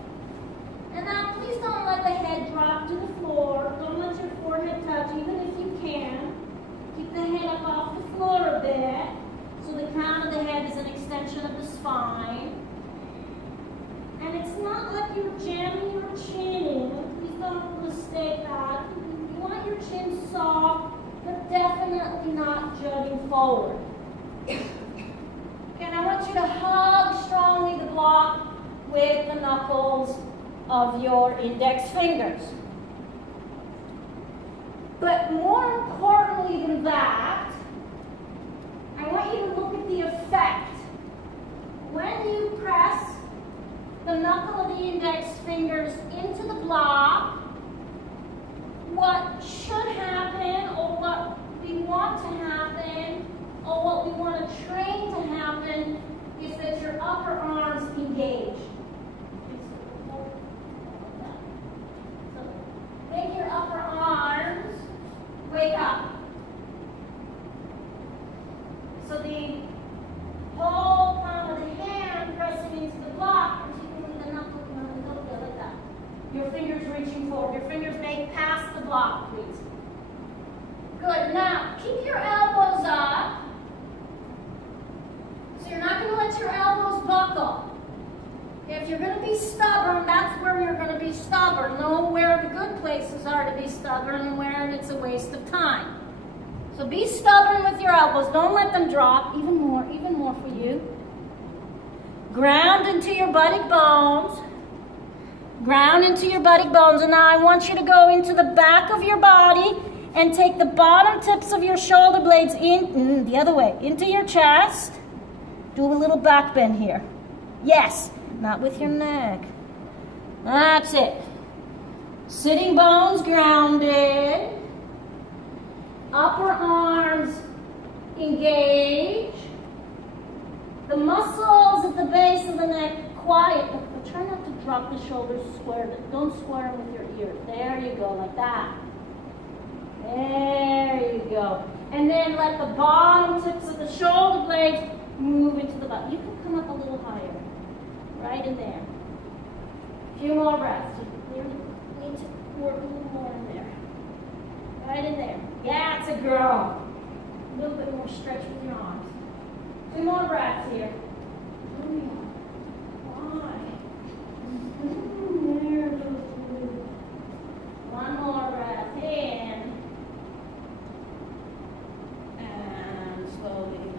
And now please don't let the head drop to the floor. Don't let your forehead touch, even if you can. Keep the head up off the floor a bit, so the crown of the head is an extension of the spine. And it's not like you're jamming your chin in. Please don't mistake that. You want your chin soft, but definitely not jutting forward. And I want you to hug strongly the block with the knuckles of your index fingers. But more importantly than that, I want you to look at the effect. When you press the knuckle of the index fingers into the block, what should happen, or what we want to happen, or what we want to train to happen, is that your upper arms engage. Make your upper arms wake up. So the whole palm of the hand pressing into the block, particularly the knuckle, like that. Your fingers reaching forward. Your fingers may pass the block, please. Good. Now, keep your elbows up. So you're not going to let your elbows buckle. If you're going to be stubborn, that's where you're going to be stubborn. Know where the good places are to be stubborn and where it's a waste of time. So be stubborn with your elbows. Don't let them drop. Even more for you. Ground into your buttock bones. Ground into your buttock bones. And now I want you to go into the back of your body and take the bottom tips of your shoulder blades in the other way, into your chest. Do a little back bend here. Yes. Not with your neck. That's it. Sitting bones grounded. Upper arms engage. The muscles at the base of the neck quiet. But try not to drop the shoulders square. Don't square them with your ears. There you go, like that. There you go. And then let the bottom tips of the shoulder blades move into the butt. You can come up a little higher. Right in there. A few more breaths. You need to work a little more in there. Right in there. Yeah, it's a girl. A little bit more stretch with your arms. 2 more breaths here. 3, 5. There goes 2. 1 more breath in. And slowly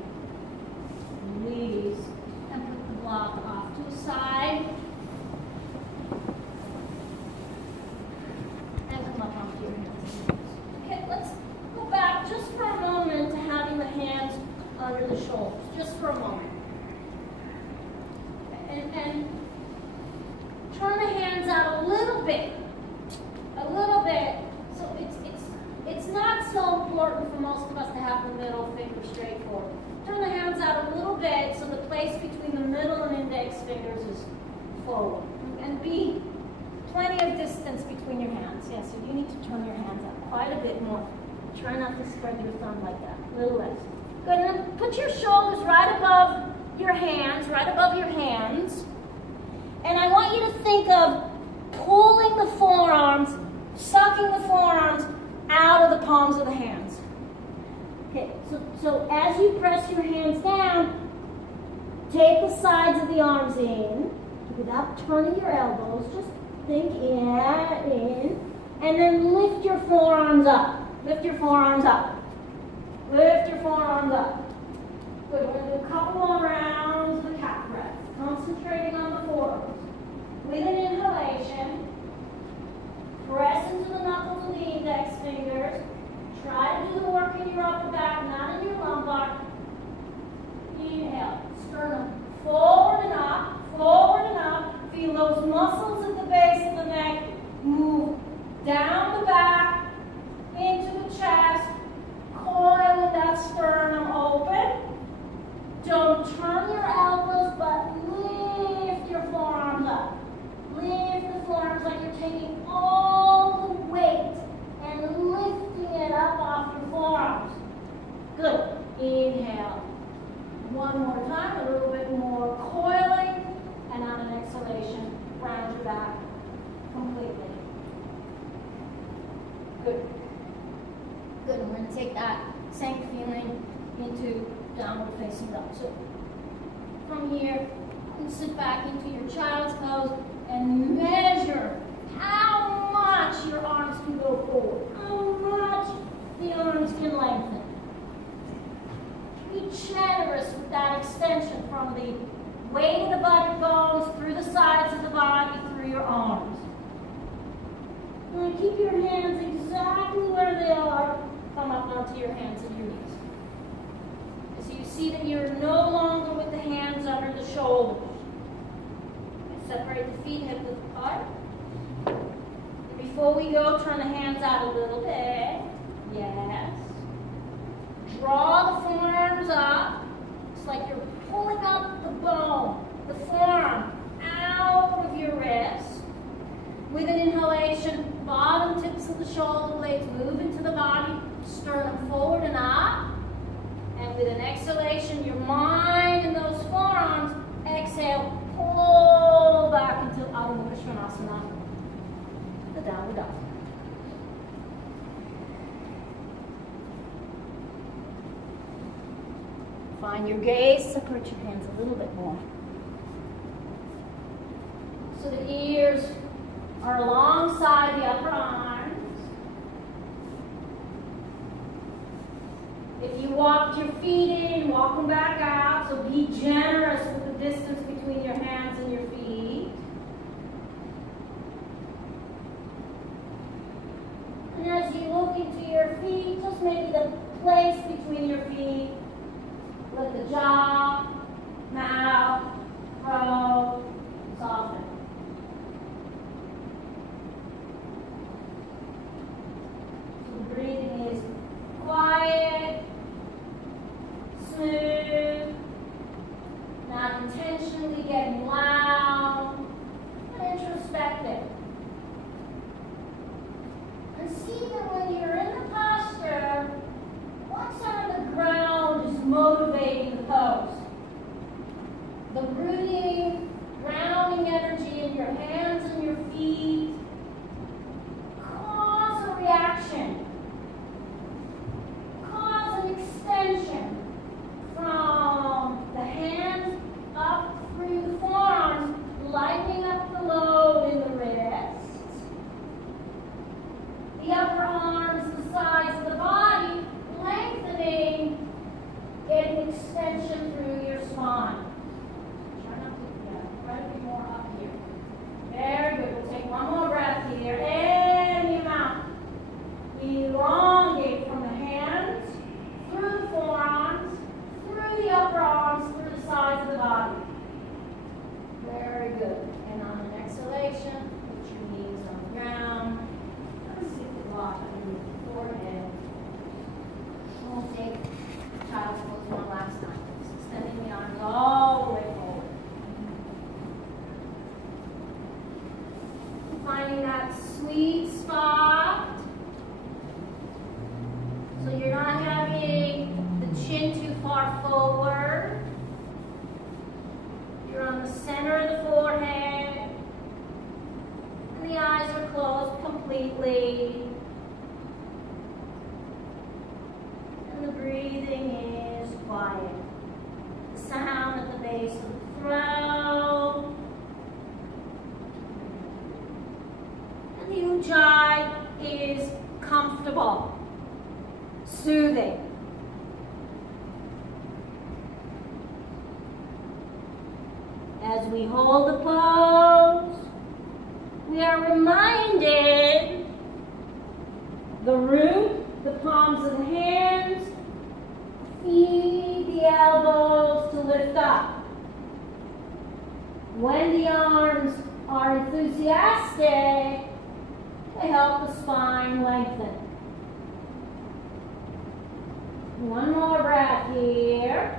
release. And put the block off to the side. And come up onto your hands. Okay, let's go back just for a moment to having the hands under the shoulders. Just for a moment. And turn the hands out a little bit. A little bit. So it's not so important for most of us to have the middle finger straight forward. Turn the hands out a little bit so the place between the middle and index fingers is forward. And be plenty of distance between your hands. Yes, so you need to turn your hands out quite a bit more. Try not to spread your thumb like that. A little less. Good. And then put your shoulders right above your hands, And I want you to think of pulling the forearms, sucking the forearms out of the palms of the hands. Okay, So as you press your hands down, take the sides of the arms in without turning your elbows. Just think in, and then lift your forearms up. Lift your forearms up. Lift your forearms up. Good. We're going to do a couple more rounds of the cat breath, concentrating on the forearms. With an inhalation, press into the knuckles of the index fingers. Try to do the work in your upper back, not in your lumbar. Inhale, sternum forward and up, forward and up. Feel those muscles at the base of the neck move down the back, into the chest, coil that sternum open. Don't turn your elbows, but lift your forearms up. Lift the forearms like you're taking all the weight and lifting it up off your forearms. Good. Inhale. One more time, a little bit more coiling, and on an exhalation, round your back completely. Good. Good. And we're going to take that same feeling into downward facing dog. So from here, you sit back into your child's pose and measure how much your arms can go forward, how much the arms can lengthen. Be generous with that extension from the weight of the buttock bones through the sides of the body, through your arms. And keep your hands exactly where they are. Come up onto your hands and your knees. So you see that you're no longer with the hands under the shoulders. Separate the feet hip width apart. And before we go, turn the hands out a little bit. Yes. Draw the forearms up. It's like you're pulling up the bone, the forearm, out of your wrist. With an inhalation, bottom tips of the shoulder blades move into the body, sternum forward and up. And with an exhalation, your mind and those forearms, exhale, pull back into Adho Mukha Svanasana, the downward dog. Find your gaze, separate your hands a little bit more. So the ears are alongside the upper arms. If you walked your feet in, walk them back out, so be generous with the distance between your hands and your feet. And as you look into your feet, just maybe the place between your feet, let the jaw, mouth, throat soften. So the breathing is quiet, smooth, not intentionally getting loud, and introspective. And see that when you're in the posture, what side of the ground is motivating the pose? The rooting, grounding energy in your hands and your feet cause a reaction, cause an extension from the hands up through the forearms, lightening up the load in the wrists. The upper arms, the sides of the body, lengthening, getting extension through your spine. Try quiet. The sound at the base of the throat. And the ujjayi is comfortable, soothing. As we hold the pose, we are reminded the root, the palms of the hands, feed the elbows to lift up. When the arms are enthusiastic, they help the spine lengthen. One more breath here.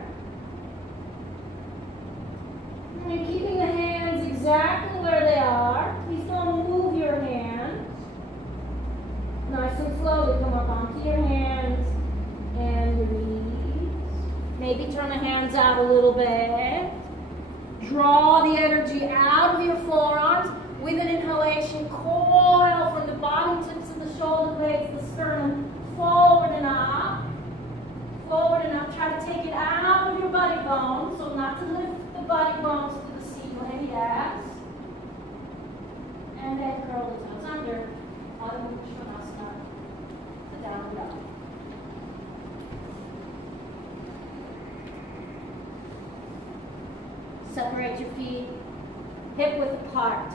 And you're keeping the hands exactly where they are. Please don't move your hands. Nice and slowly come up onto your hands and release. Maybe turn the hands out a little bit. Draw the energy out of your forearms with an inhalation. Coil from the bottom tips of the shoulder blades, the sternum, forward and up. Forward and up. Try to take it out of your body bones, so not to lift the body bones to the seat. Yes. And then curl the toes under. Adho Mukha Svanasana. The down dog. Separate your feet, hip width apart.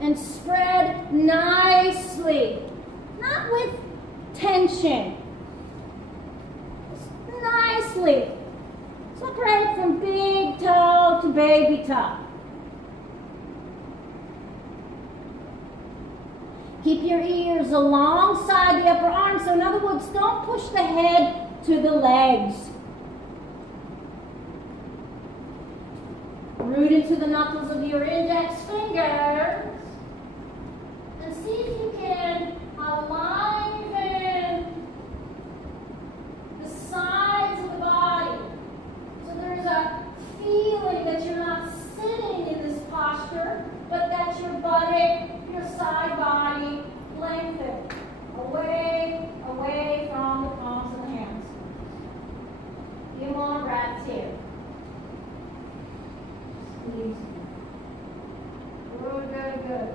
And spread nicely, not with tension. Just nicely. Separate from big toe to baby toe. Keep your ears alongside the upper arm. So in other words, don't push the head to the legs. Root into the knuckles of your index fingers. And see if you can align the sides of the body. So there's a feeling that you're not sitting in this posture, but that your buttock, your side body lengthen away from the palms of the hands. Few more breaths here. Squeeze. Good, good, good.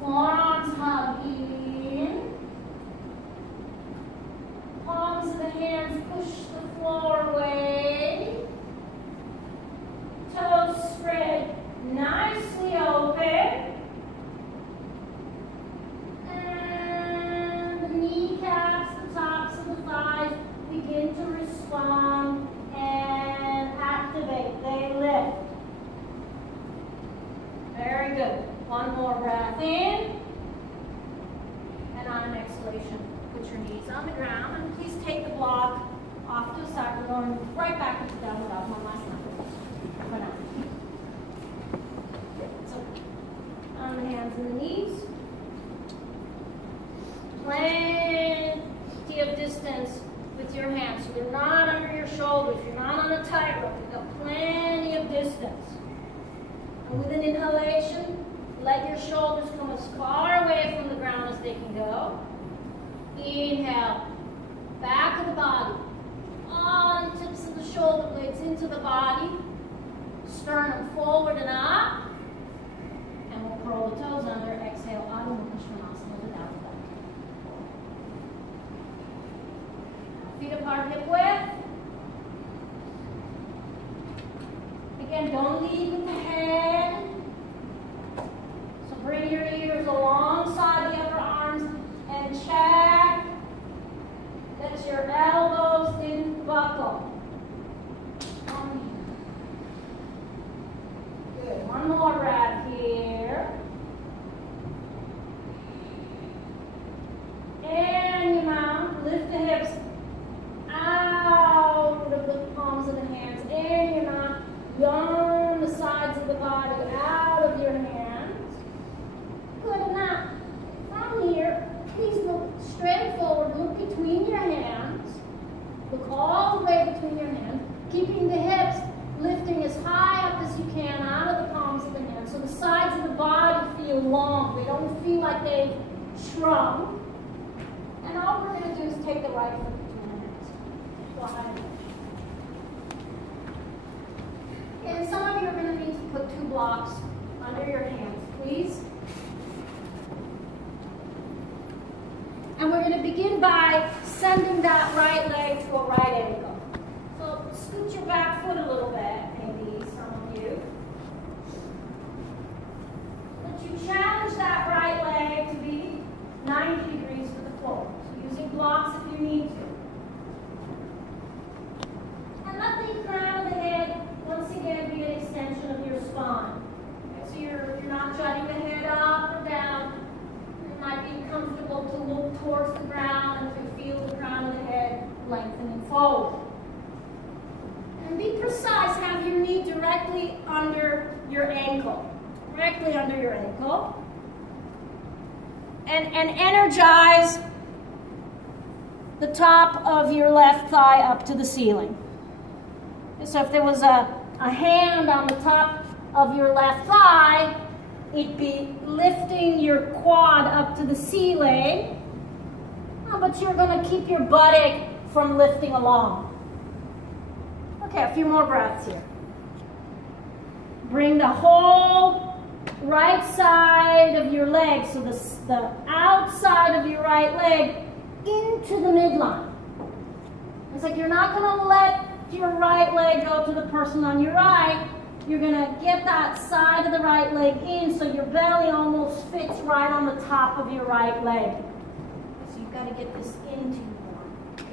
Forearms hug in. Palms of the hands push the floor away. Toes spread nicely open. And the kneecaps, the tops of the thighs begin to respond and activate. They lift. Very good. One more breath in. And on an exhalation, put your knees on the ground. And please take the block off to the side. We're going right back into downward dog. One last time. For now. So, on the hands and the knees. Plenty of distance with your hands. So they're not under your shoulders. You're not on a tightrope. You've got plenty of distance. And with an inhalation, let your shoulders come as far away from the ground as they can go. Inhale, back of the body, on tips of the shoulder blades into the body, sternum forward and up, and we'll curl the toes under. Exhale, Adho Mukha Svanasana, the down dog. Feet apart, hip width. Again, don't lead with the head. So bring your ears alongside the upper arms and check that your elbows didn't buckle. Good. One more breath here. And your mouth, lift the hips out of the palms of the hands. And your mouth, yawn the sides of the all we're going to do is take the right foot between the hands. Wide. And some of you are going to need to put 2 blocks under your hands, please. And we're going to begin by sending that right leg to a right angle. So scoot your back foot a little bit, maybe some of you. But you challenge that right leg to be 90 degrees to the floor. So using blocks if you need to. And let the crown of the head once again be an extension of your spine. Okay, so you're not jutting the head up or down. It might be comfortable to look towards the ground and to feel the crown of the head lengthening forward. And be precise, have your knee directly under your ankle. Directly under your ankle. And energize the top of your left thigh up to the ceiling. So if there was a hand on the top of your left thigh, it'd be lifting your quad up to the ceiling, but you're going to keep your buttock from lifting along. Okay, a few more breaths here. Bring the whole right side of your leg, so the outside of your right leg, into the midline. It's like you're not going to let your right leg go to the person on your right. You're going to get that side of the right leg in so your belly almost fits right on the top of your right leg. So you've got to get this into you more.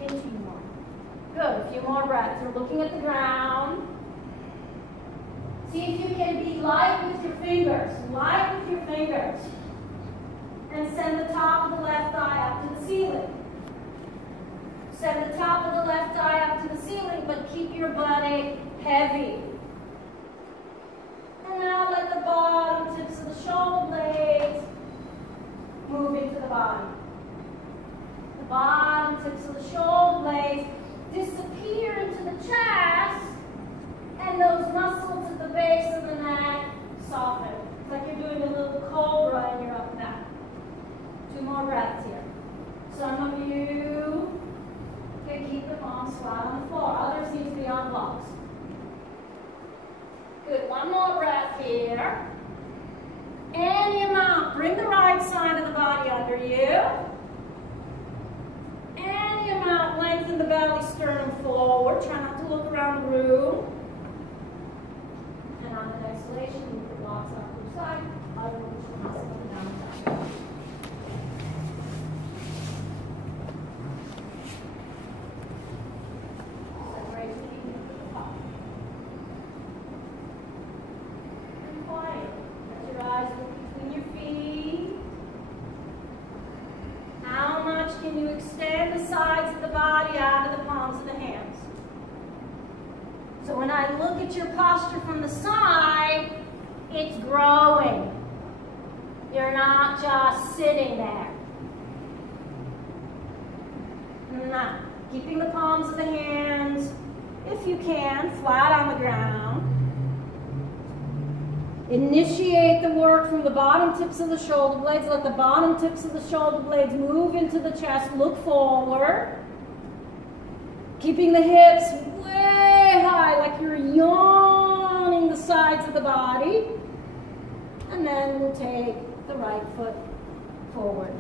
Into you more. Good. A few more breaths. You're looking at the ground. See if you can be light with your fingers. Light with your fingers. And send the top of the left thigh up to the ceiling. Send the top of the left thigh up to the ceiling, but keep your body heavy. And now let the bottom tips of the shoulder blades move into the body. The bottom tips of the shoulder blades disappear into the chest, and those muscles at the base of the neck soften. It's like you're doing a little cobra in your upper back. 2 more breaths here. Some of you can keep the palms flat on the floor. Others need to be on blocks. Good. 1 more breath here. Any amount. Bring the right side of the body under you. Any amount. Lengthen the belly, sternum forward. Try not to look around the room. And on the exhalation, move the blocks off to the side. Other muscles up and down the side. Separate your feet into the top. And quiet. Let your eyes look between your feet. How much can you extend the sides of the body out of the palms of the hands? So when I look at your posture from the side, it's growing. You're not just sitting there. No. Keeping the palms of the hands, if you can, flat on the ground. Initiate the work from the bottom tips of the shoulder blades. Let the bottom tips of the shoulder blades move into the chest. Look forward. Keeping the hips way high, like you're yawning the sides of the body. And then we'll take the right foot forward.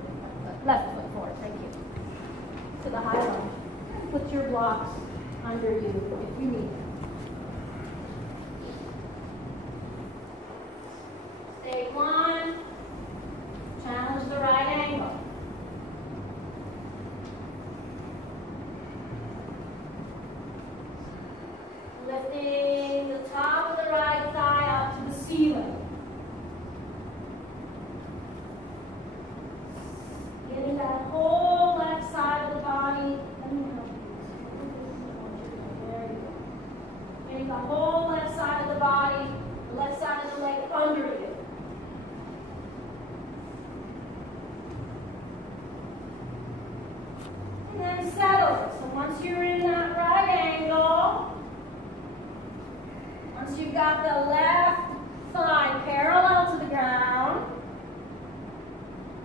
Left foot forward, thank you. To the high lunge. Put your blocks under you if you need them. Stage 1, challenge the right angle. Lifting the top of the right thigh up to the ceiling. Getting that whole left side of the body. Let me help you. There you go. Getting the whole left side of the body, the left side of the leg under you. And then settle it. So once you're in that right angle, once you've got the left thigh parallel to the ground,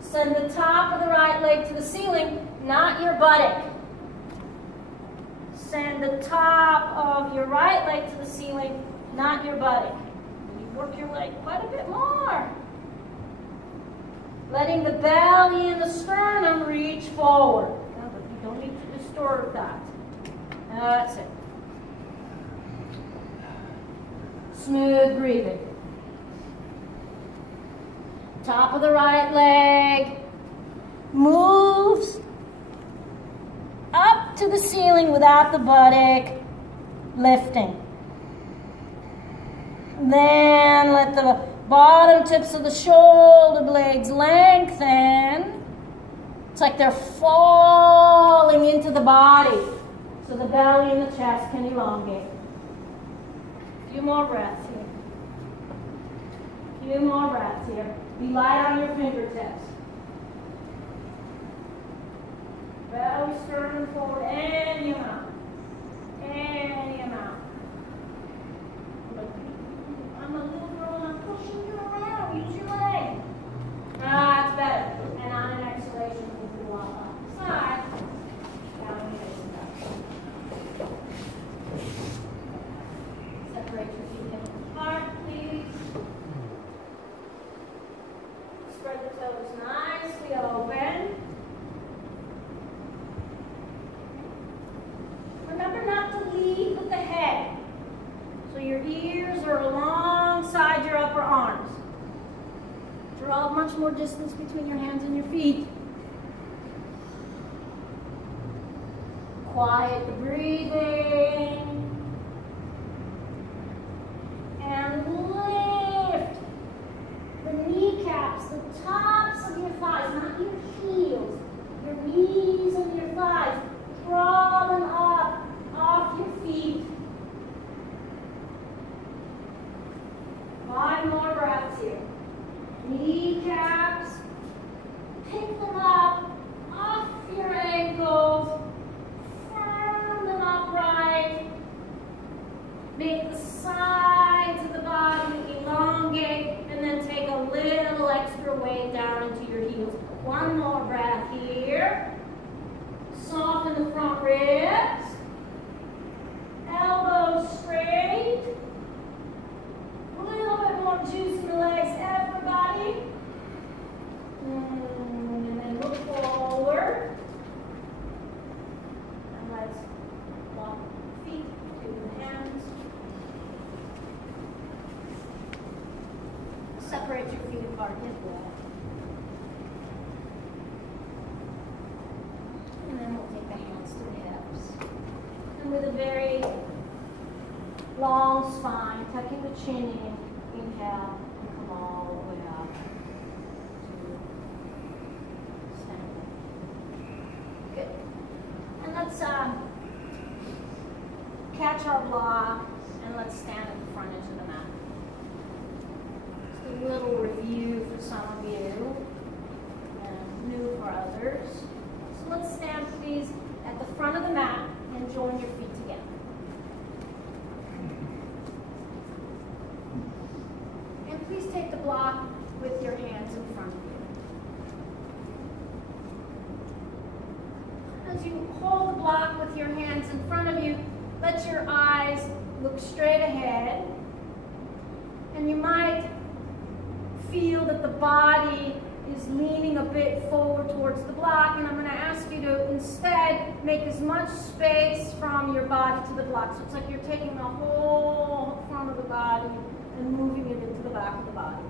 send the top of the right leg to the ceiling. not your buttock. Send the top of your right leg to the ceiling, not your buttock. You work your leg quite a bit more. Letting the belly and the sternum reach forward. No, but you don't need to distort that. That's it. Smooth breathing. Top of the right leg moves up to the ceiling without the buttock lifting. Then let the bottom tips of the shoulder blades lengthen. It's like they're falling into the body, so the belly and the chest can elongate. A few more breaths here. A few more breaths here. Be light on your fingertips. Belly, sternum forward, and your mouth. And your mouth. I'm a little girl and I'm pushing you around. Use your leg. That's better. And on an exhalation, we'll do a lot off the side. Down and facing up. Separate your feet hip apart, please. Spread the toes nicely open. Remember not to lead with the head. So your ears are alongside your upper arms. Draw much more distance between your hands and your feet. Quiet the breathing. And lift the kneecaps, the tops of your thighs, not your heels. Your knees and your thighs. Draw them up off your feet. 5 more breaths here. Kneecaps. Pick them up off your ankles. Firm them upright. Make the sides of the body elongate, and then take a little extra weight down into your heels. 1 more breath here. Soften the front ribs. Elbows straight. A little bit more juice in the legs, everybody. And then look forward. And let's walk feet to the hands. Separate your feet apart hip width. And then we'll take the hands to the hips. And with a very long spine, tucking the chin in, inhale, and come all the way up to standing. Good. And let's catch our block, and let's stand at the front edge of the mat. Just a little review for some of you, and new for others. So let's stand, please, at the front of the mat and join your feet together. And please take the block with your hands in front of you. As you hold the block with your hands in front of you, let your eyes look straight ahead. And you might feel that the body is leaning a bit forward towards the block, and I'm going to ask you to instead make as much space from your body to the block. So it's like you're taking the whole front of the body and moving it into the back of the body.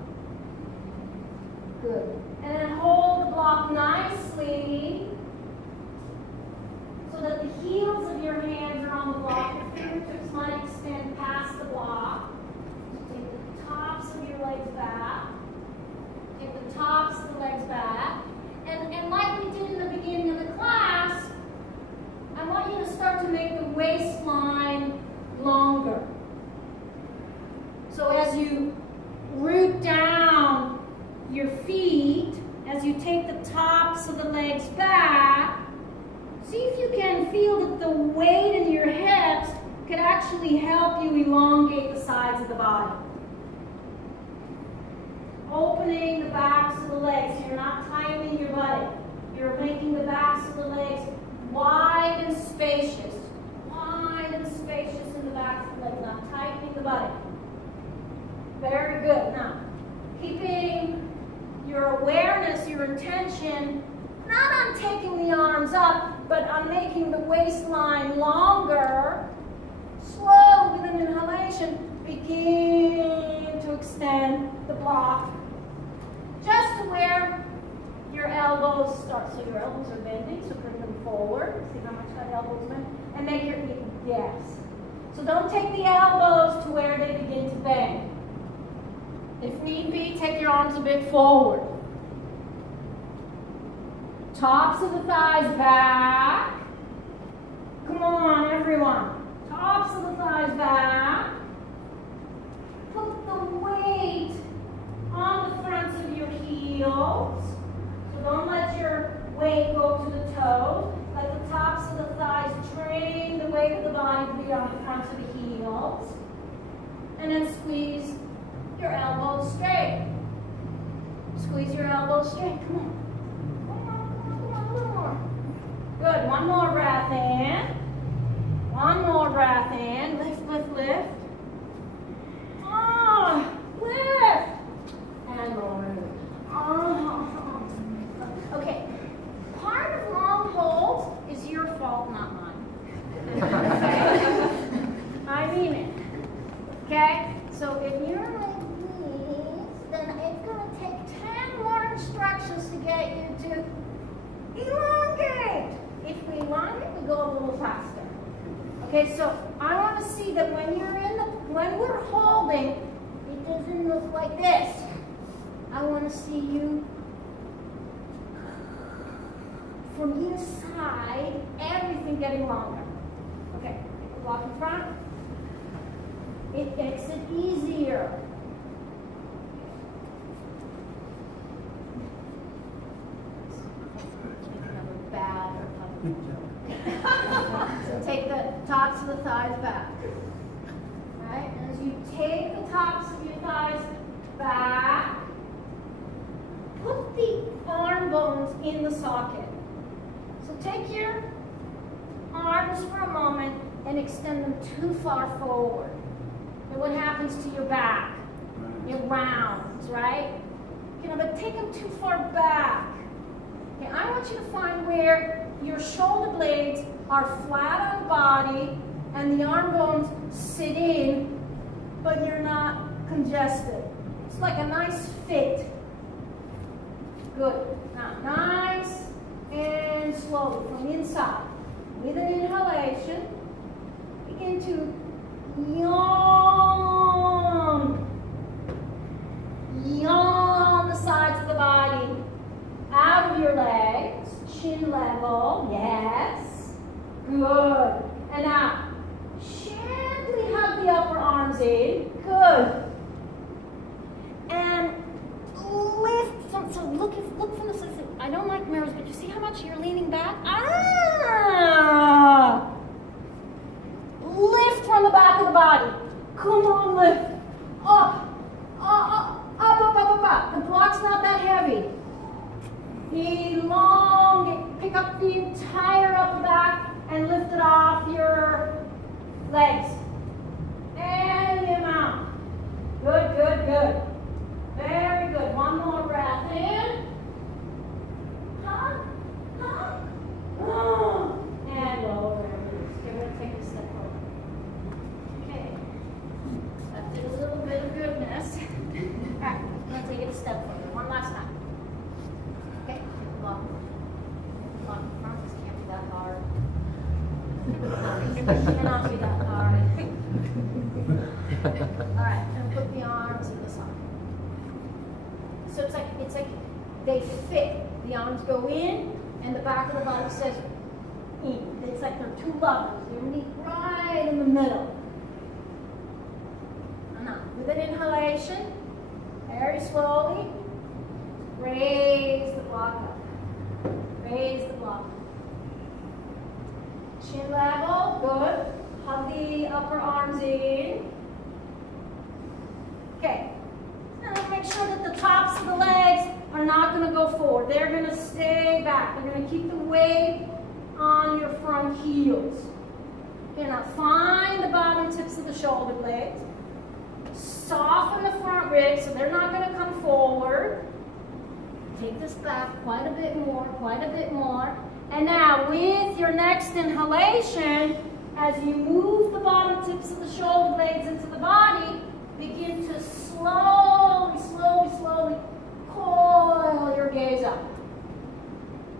Good. And then hold the block nicely so that the heels of your hands are on the block. Your fingertips might extend past the block. Take the tops of your legs back. Take the tops of the legs back. And like we did in the beginning of the class, I want you to start to make the waistline longer. So as you root down your feet, as you take the tops of the legs back, see if you can feel that the weight in your hips could actually help you elongate the sides of the body. Opening the backs of the legs. So you're not tightening your body. You're making the backs of the legs spacious. Wide and spacious in the back of the legs, not tightening the buttock. Very good. Now, keeping your awareness, your intention, not on taking the arms up, but on making the waistline longer. Slowly, with an inhalation, begin to extend the block just to where your elbows start. So your elbows are bending, so bring them forward. See how much that elbow's bent? And make your knee, yes. So don't take the elbows to where they begin to bend. If need be, take your arms a bit forward. Tops of the thighs back. Come on, everyone. Tops of the thighs back. Put the weight on the fronts of your heels. So don't let your weight go to the toes. Let the tops of the thighs train the weight of the body to be on the fronts of the heels. And then squeeze your elbows straight. Squeeze your elbows straight. Come on. Good. One more breath in. One more breath in. Lift, lift, lift. Ah, lift. And lower. Okay. Part of long holds is your fault, not mine. Okay? I mean it. Okay? So if you're like this, then it's going to take 10 more instructions to get you to elongate. If we elongate, we go a little faster. Okay, so I want to see that when we're holding, it doesn't look like this. I want to see you from either side, everything getting longer. Okay, block in front. It makes it easier. So take the tops of the thighs back. Right? And as you take the tops of your thighs back, put the arm bones in the socket. So take your arms for a moment and extend them too far forward. And what happens to your back? It rounds, right? You know, but take them too far back. Okay, I want you to find where your shoulder blades are flat on the body and the arm bones sit in, but you're not congested. It's like a nice fit. Good. Now, nice and slowly from the inside. With an inhalation, begin to yawn. Yawn the sides of the body out of your legs, chin level, yes. Good. And now, gently hug the upper arms in. Good. And lift. So look from the side. I don't like mirrors, but you see how much you're leaning back? Ah! Lift from the back of the body. Come on, lift. Up. Up. The block's not that heavy. Elongate. Pick up the entire upper back and lift it off your legs. And the amount. Good, good, good. Very good. One more breath in. And lower and release. Okay, we're going to take a step forward. Okay. That did a little bit of goodness. Alright, I'm going to take it a step forward. One last time. Okay, block in front. This can't be that hard. It cannot be that hard. Alright, and put the arms in the socket. So it's like they fit. The arms go in, and the back of the body says in. It's like they're two levers. They meet right in the middle. And now, with an inhalation, very slowly, raise the block up. Raise the block up. Chin level, good. Hug the upper arms in. Okay. Now make sure that the tops of the legs are not going to go forward. They're going to stay back. They're going to keep the weight on your front heels. Okay, now find the bottom tips of the shoulder blades. Soften the front ribs so they're not going to come forward. Take this back quite a bit more, quite a bit more. And now with your next inhalation, as you move the bottom tips of the shoulder blades into the body, begin to slowly, slowly, slowly coil your gaze up.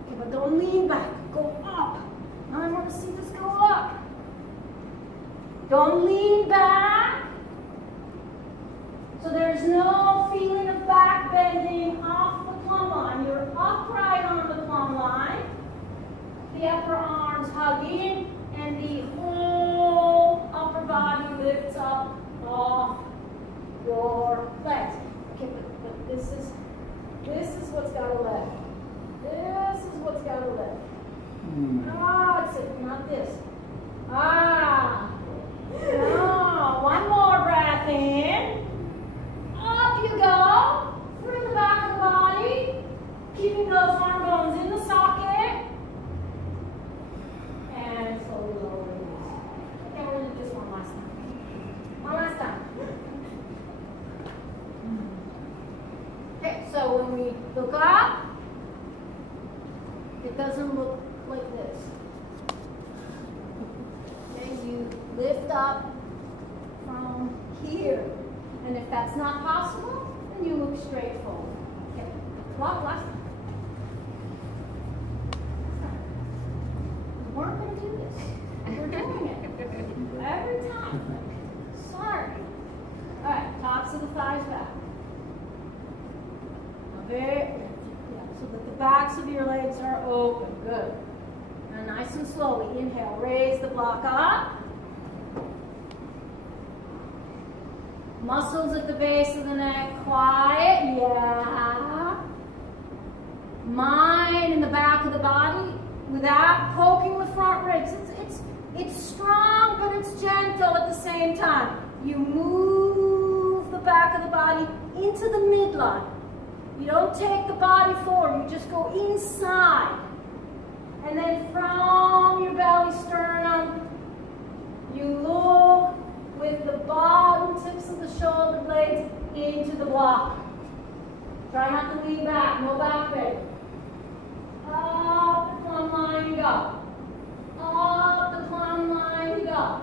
Okay, but don't lean back. Go up. Now I want to see this go up. Don't lean back. So there's no feeling of back bending off the plumb line. You're upright on the plumb line. The upper arms hug in, and the whole upper body lifts up off your legs. Okay, but this is what's got to lift. This is what's got to lift. Ah, it's it, not this. Ah. No, one more breath in. Up you go. Through the back of the body. Keeping those arm bones in the socket. And slowly lower the knees. Okay, we're going to do this one last time. One last time. Okay, so when we look up, it doesn't look like this. Okay, you lift up from here. And if that's not possible, then you look straight forward. Okay, walk last time. We weren't going to do this. We're doing it. Every time. Sorry. All right, tops of the thighs back. So that the backs of your legs are open. Good. And nice and slowly, inhale, raise the block up. Muscles at the base of the neck, quiet, yeah. Mind in the back of the body without poking the front ribs. It's strong, but it's gentle at the same time. You move the back of the body into the midline. You don't take the body forward, you just go inside. And then from your belly sternum, you look with the bottom tips of the shoulder blades into the block. Try not to lean back, no back bend. Up the plumb line you go. Up the plumb line you go.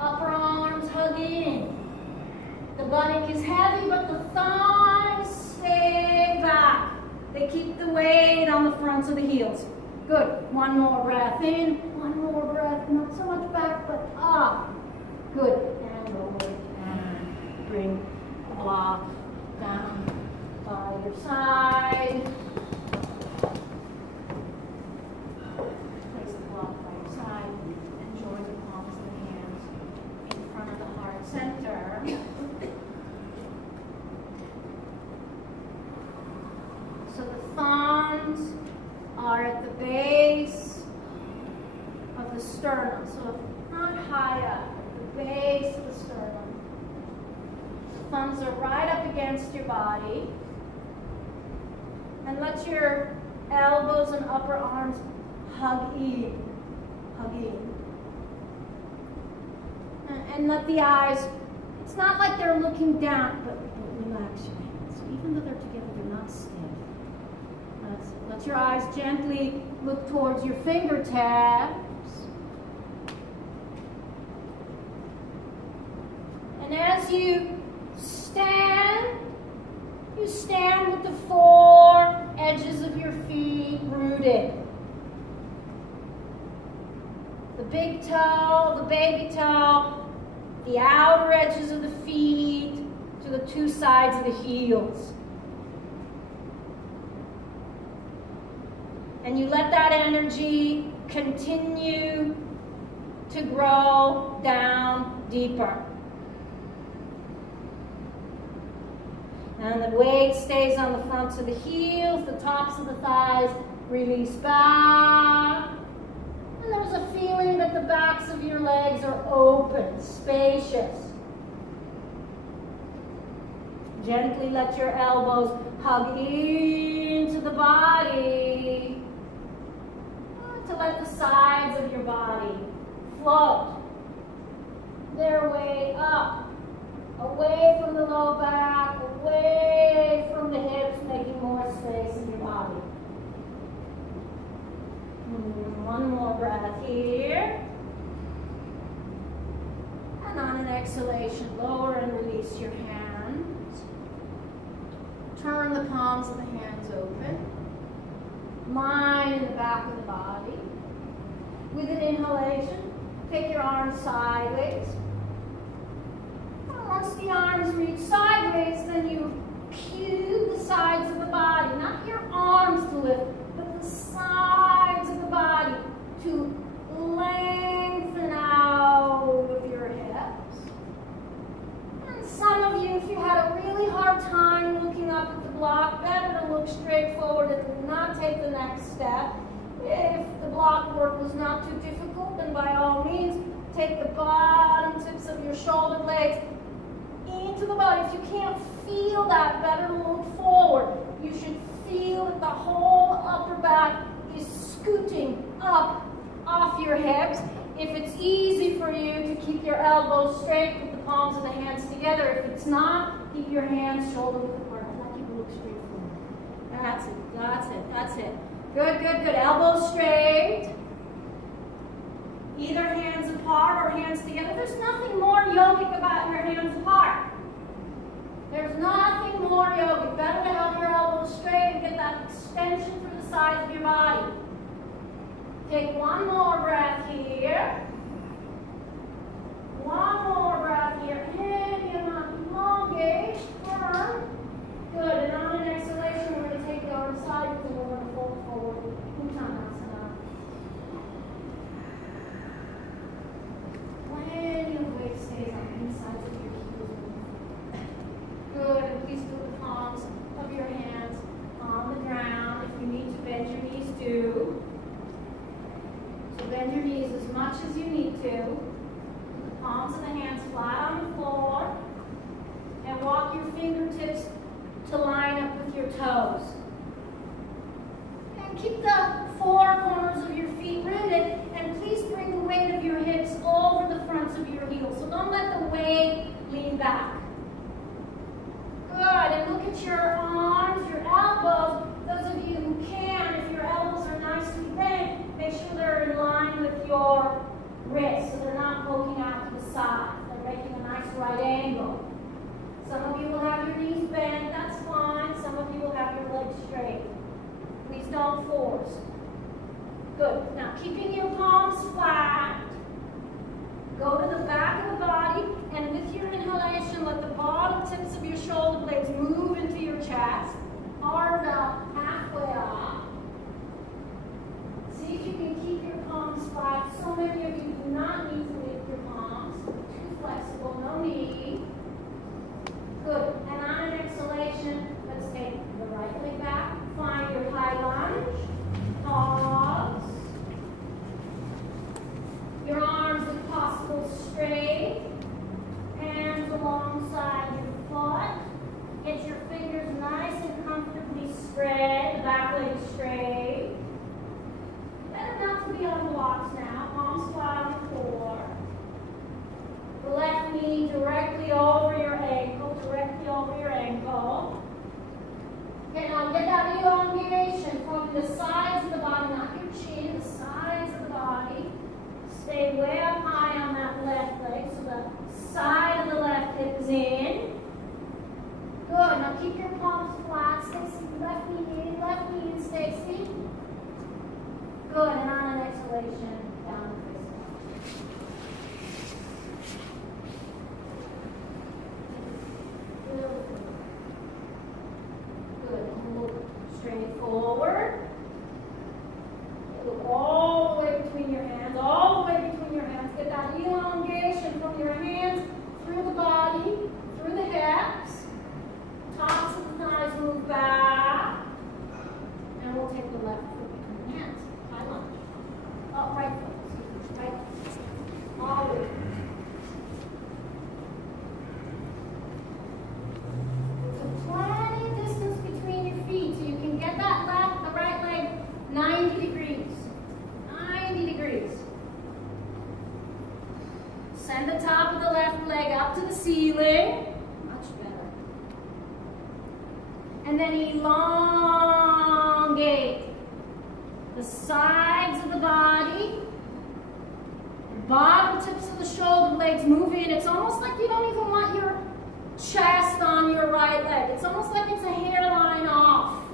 Upper arms hug in. The buttock is heavy, but the thighs stay back. They keep the weight on the fronts of the heels. Good. One more breath in, one more breath. Not so much back, but up. Good. And lower and bring the block down by your side. Place the block by your side and join the palms of the hands in front of the heart center. So the thumbs are at the base of the sternum. So not high up. Base of the sternum. The thumbs are right up against your body. And let your elbows and upper arms hug in. Hug in. And let the eyes, it's not like they're looking down, but relax your hands. Even though they're together, they're not stiff. Let your eyes gently look towards your fingertips. And as you stand with the four edges of your feet rooted. The big toe, the baby toe, the outer edges of the feet to the two sides of the heels. And you let that energy continue to grow down deeper. And the weight stays on the fronts of the heels, the tops of the thighs release back. And there's a feeling that the backs of your legs are open, spacious. Gently let your elbows hug into the body to let the sides of your body. Float their way up, away from the low back, away from the hips, making more space in your body. One more breath here. And on an exhalation, lower and release your hands. Turn the palms of the hands open. Mind in the back of the body. With an inhalation, take your arms sideways. And once the arms reach sideways, then you cue the sides of the body, not your arms to lift, but the sides of the body to lengthen out of your hips. And some of you, if you had a really hard time looking up at the block, better to look straight forward and not take the next step. If the block work was not too difficult, then by all means, take the bottom tips of your shoulder blades into the body. If you can't feel that, better to look forward. You should feel that the whole upper back is scooting up off your hips. If it's easy for you to keep your elbows straight, put the palms of the hands together. If it's not, keep your hands shoulder width apart. I want you to look straight forward. That's it, that's it, that's it. Good, good, good. Elbows straight. Either hands apart or hands together. There's nothing more yogic about your hands apart. There's nothing more yogic. Better to have your elbows straight and get that extension through the sides of your body. Take one more breath here. One more breath here. Inhale, elongate, firm. Good. And on an exhalation, we're going to take the arm sideways and we're going to fold forward. Uttanasana. When your weight stays on the insides of your heels. Good. And please put the palms of your hands on the ground. If you need to bend your knees, do. So bend your knees as much as you need to. Put the palms of the hands flat on the floor. And walk your fingertips to line up with your toes. And keep the four corners of your feet rooted, and please bring the weight of your hips over the fronts of your heels. So don't let the weight lean back. Good, and look at your arms, your elbows. Those of you who can, if your elbows are nicely bent, make sure they're in line with your wrists, so they're not poking out to the side. They're making a nice right angle. Some of you will have your knees bent, that's fine. Some of you will have your legs straight. Please don't force. Good. Now, keeping your palms flat, go to the back of the body, and with your inhalation, let the bottom tips of your shoulder blades move into your chest. Arms out halfway up. See if you can keep your palms flat. So many of you do not need to lift your palms. Too flexible, no need. Good. And on an exhalation, let's take the right leg back. Find your high lunge. Pause. Your arms, if possible, straight. Hands alongside your foot. Get your fingers nice and comfortably spread. The back leg is straight. Better not to be on blocks now. Palms flat on the floor. The left knee directly over your ankle, directly over your ankle. Okay, now get that elongation from the sides of the body, not your chin, the sides of the body. Stay way up high on that left leg, so the side of the left hip is in. Good, now keep your palms flat, Stacy, left knee in, Stacy. Good, and on an exhalation, down the face. Good. And look straight forward. Look all the way between your hands, all the way between your hands. Get that elongation from your hands through the body, through the hips. Tops of the thighs move back. And we'll take the left foot between the hands. High lunge. Up right foot. Send the top of the left leg up to the ceiling. Much better. And then elongate the sides of the body. The bottom tips of the shoulder blades move in. It's almost like you don't even want your chest on your right leg. It's almost like it's a hairline off.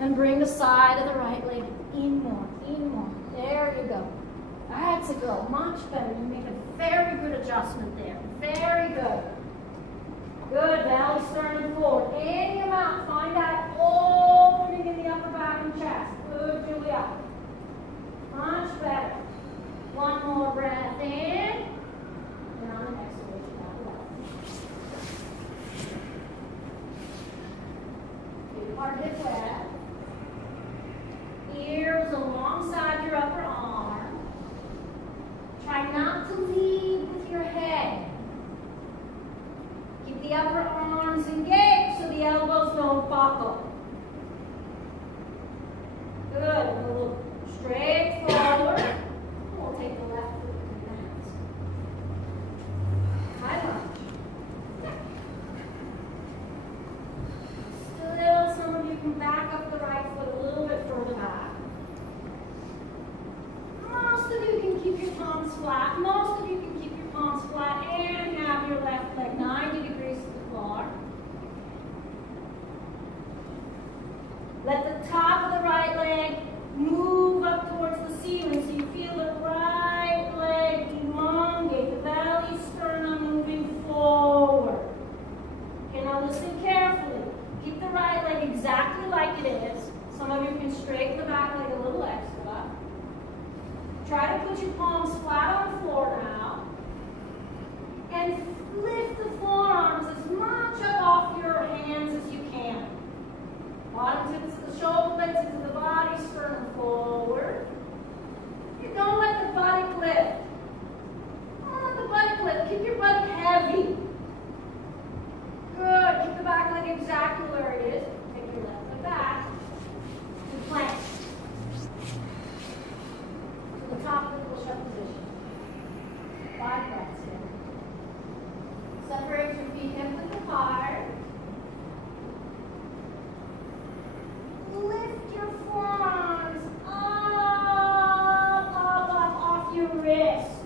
And bring the side of the right leg in more, in more. There you go. That's a go. Much better. You make a very good adjustment there. Very good. Good. Belly, sternum forward. In your mouth. Find that opening in the upper back and chest. Good, Julia. Much better. One more breath in. And on the exhalation, out loud. Keep your hard hip wet. Ears alongside your upper arm. Try not to lead with your head. Keep the upper arms engaged so the elbows don't buckle. Good. A little straight forward. We'll take the left foot to the hands. High lunge. Still, some of you can back up the right foot a little bit further back. Most of you can keep your palms flat. Most of you can keep your palms flat and have your left leg 90 degrees to the floor. Let the top of the right leg move up towards the ceiling so you feel the right leg elongate, the belly, sternum moving forward. Okay, now listen carefully. Keep the right leg exactly like it is. Some of you can straighten the back leg a little extra. Try to put your palms flat on the floor now. And lift the forearms as much up off your hands as you can. Bottom tips of the shoulder blades into the body, sternum forward. You don't let the body lift. Don't let the body lift. Keep your body heavy. Good. Keep the back leg exactly where it is. Take your left leg back. And plank. The top of the push-up position. 5 breaths here. Separate your feet hip width apart. Lift your forearms up off your wrist.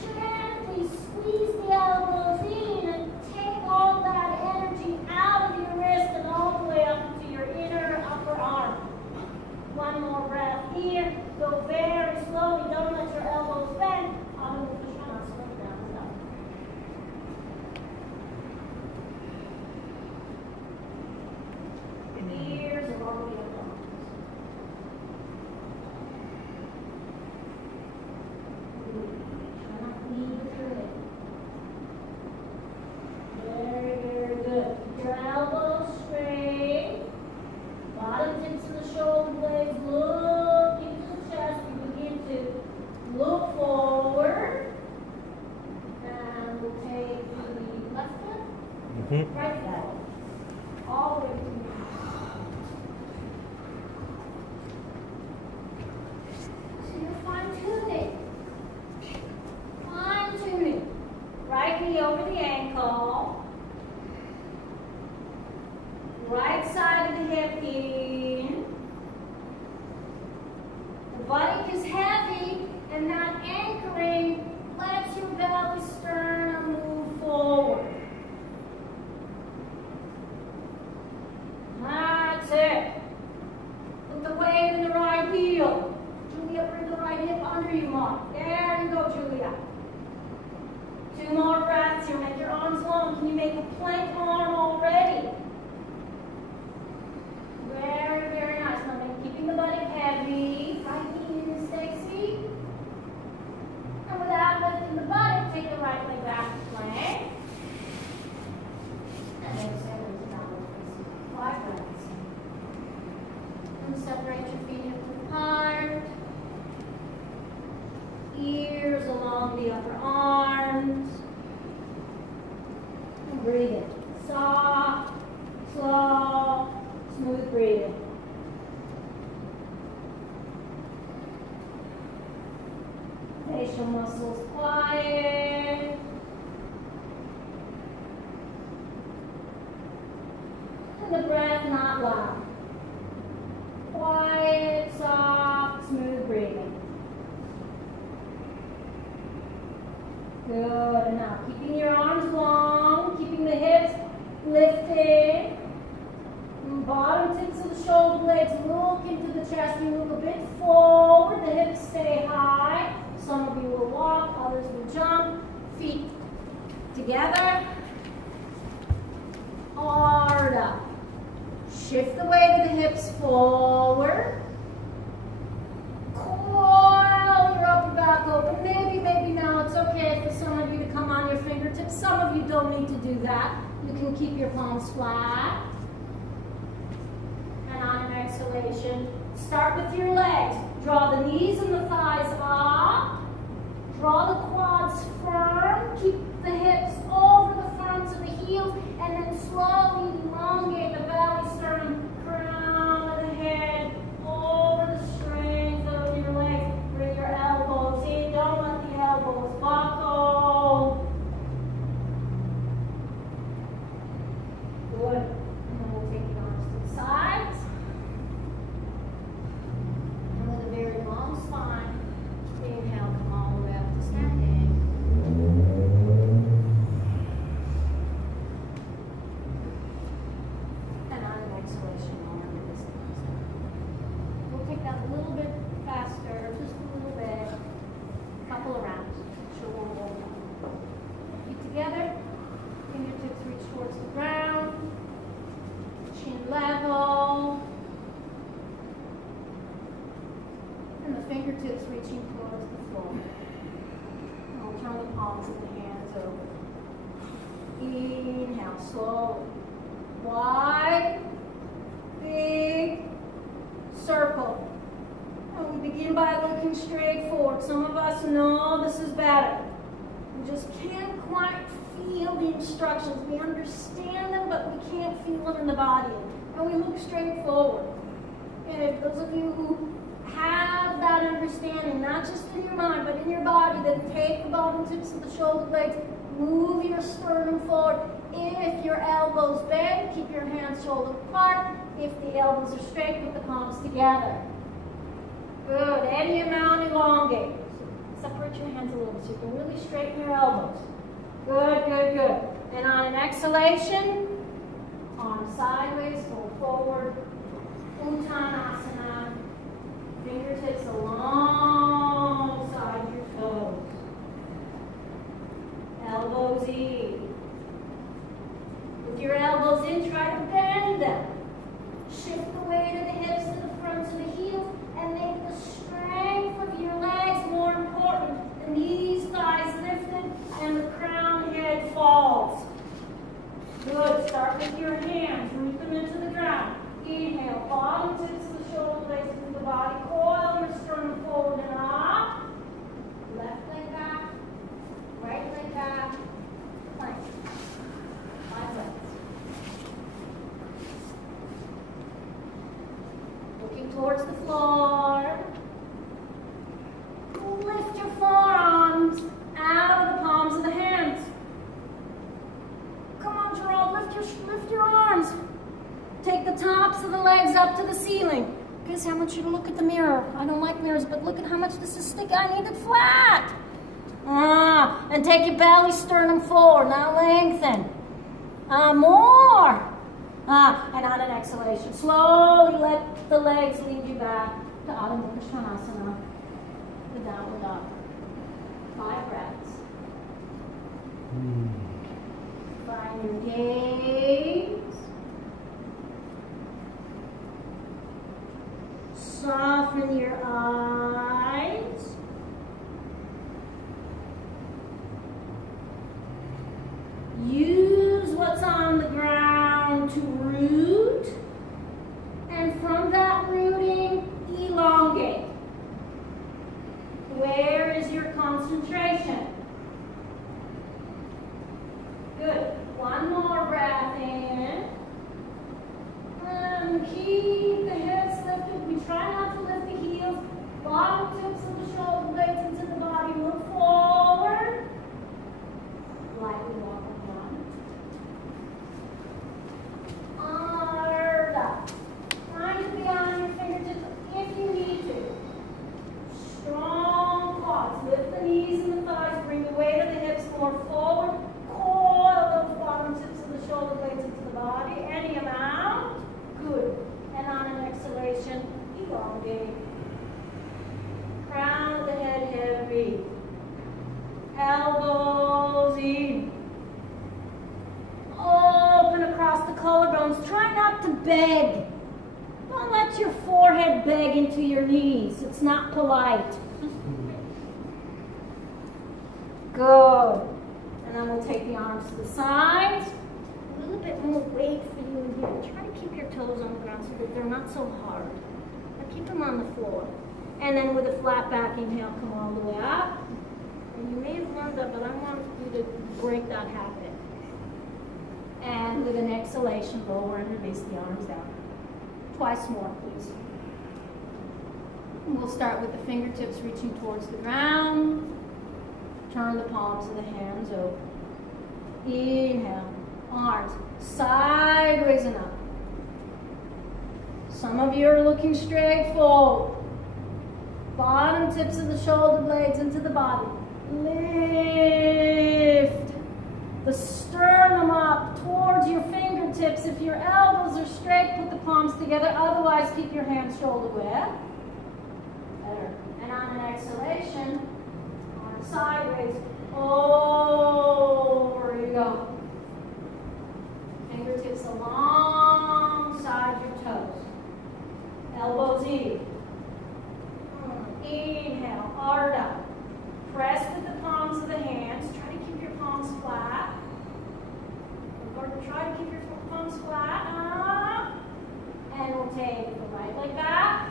Gently squeeze the elbows in and take all that energy out of your wrist and all the way up to your inner upper arm. One more breath here. Go very slowly. Don't let your elbows bend. I'm going to push my arms further down and up. Ears are all the way up. Try not to lean with your head. Very, very good. Keep your elbows straight. Bottom tips of the shoulder blades look into the chest. You begin to look forward. And we'll take the left foot, right foot, all the way to the knee. So you're fine-tuning. Fine-tuning. Right knee over the ankle. Right side of the hip in. The buttock is heavy, and that anchoring lets your belly sternum move forward. That's it. Put the weight in the right heel. Julia, bring the right hip under you, Mom. There you go, Julia. 2 more breaths here. Make your arms long. Can you make a plank arm already? Very, very nice. Now, keeping the body heavy. Right knee in, Stacy. And without lifting the body, take the right leg back to plank. And exhale into downward facing. 5 breaths. And separate your feet hip width apart. Ears along the upper arms. And breathe in. Soft, slow, smooth breathing. facial muscles quiet. And the breath not loud. Quiet, soft, smooth breathing. Good. And now keeping your arms long, keeping the hips lifted. Bottom tips of the shoulder blades look into the chest. You move a bit forward. The hips stay high. Some of you will walk, others will jump. Feet together. Hard up. Shift the weight of the hips forward. Coil your upper back open. Maybe, maybe now. It's okay for some of you to come on your fingertips. Some of you don't need to do that. You can keep your palms flat. And on an exhalation, start with your legs. Draw the knees and the thighs up. Draw the quads firm. Keep the hips over the fronts of the heels. And then slowly elongate the belly, sternum, crown of the head, over the strength of your legs. Bring your elbows in. Don't let the elbows buckle. Good. And then we'll take the arms to the sides. And with a very long spine, inhale, come all the way up to standing. And on an exhalation, lower the distance. We'll take that a little bit faster, just a little bit. A couple of rounds. Sure, we'll roll down. Feet together. Fingertips reach towards the ground. Chin level. And the fingertips reaching towards the floor. And we'll turn the palms of the hands over. Inhale, slowly. Wide, big circle. And we begin by looking straight forward. Some of us know this is better. We just can't quite feel the instructions. We understand them, but we can't feel them in the body. And we look straight forward. And if those of you who have that understanding, not just in your mind, but in your body, then take the bottom tips of the shoulder blades, move your sternum forward. If your elbows bend, keep your hands shoulder apart. If the elbows are straight, put the palms together. Good. Any amount elongate. Separate your hands a little bit so you can really straighten your elbows. Good, good, good. And on an exhalation, arms sideways, fold forward. Uttanasana. Fingertips alongside your toes. Elbows in. With your elbows in, try to bend them. Shift the weight of the hips to the fronts of the heels and make the strength of your legs more important. The knees, thighs lifted, and the crown head falls. Good. Start with your hands. Root them into the ground. Inhale. Bottom tips of the shoulder blades into the body. Coil your sternum forward and up. Left leg back. Right leg back. Plank. 5 legs. Looking towards the floor. Lift your forearms out of the palms of the hands. Come on, Gerald, lift your arms. Take the tops of the legs up to the ceiling. Guess I want you to look at the mirror. I don't like mirrors, but look at how much this is thick. I need it flat. And take your belly, sternum forward. Now lengthen. More. And on an exhalation, slowly let the legs lead you back to Adho Mukha Svanasana, the downward dog. 5 breaths. Find your gaze. Soften your eyes. Use what's on the ground to root. And from that rooting, elongate. Where is your concentration? Good. One more breath in. And keep the hips lifted. We try not to lift the heels. Bottom in. Crown of the head heavy. Elbows in. Open across the collarbones. Try not to beg. Don't let your forehead beg into your knees. It's not polite. Good. And then we'll take the arms to the sides. A little bit more weight for you in here. Try to keep your toes on the ground so that they're not so hard. Now keep them on the floor. And then with a flat back inhale, come all the way up. And you may have learned that, but I want you to break that habit. And with an exhalation, lower and release the arms down. Twice more, please. And we'll start with the fingertips reaching towards the ground. Turn the palms of the hands over. Inhale. Arms sideways and up. Some of you are looking straight forward. Bottom tips of the shoulder blades into the body. Lift the sternum up towards your fingertips. If your elbows are straight, put the palms together. Otherwise, keep your hands shoulder width. Better. And on an exhalation, arms sideways. Over you go. Fingertips alongside your toes. Elbows in. Inhale, hard up. Press with the palms of the hands. Try to keep your palms flat. Try to keep your palms flat. And we'll take the right leg back.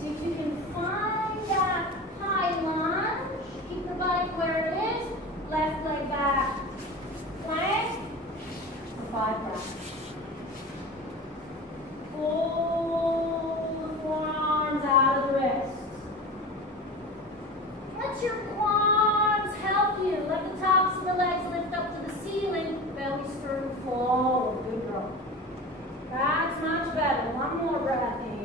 See if you can find that high lunge. Keep the body where it is. Left leg back. Plank. For 5 breaths. Pull the forearms out of the wrists. Let your quads help you. Let the tops of the legs lift up to the ceiling. Belly sternum forward. Good girl. That's much better. One more breath in.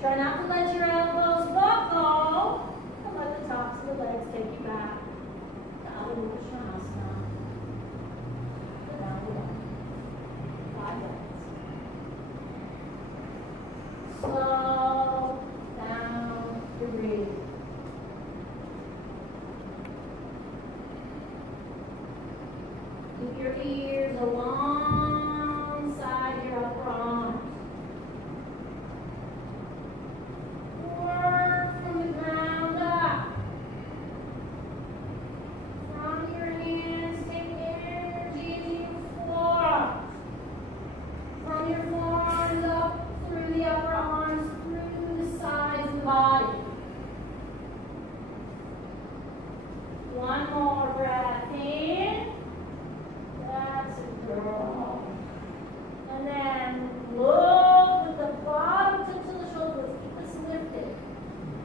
Try not to let your elbows buckle. And let the tops of the legs take you back. Downward Shanasana. Downward dog. 5 breaths. Slow down your breathing. Keep your ears alongside your upper arms. Work from the ground up. From your hands, take energy to your forearms. From your forearms up through the upper arms, through the sides of the body. One more breath in. That's it, girl. And then look at the bottom tips of the shoulders. Keep this lifted.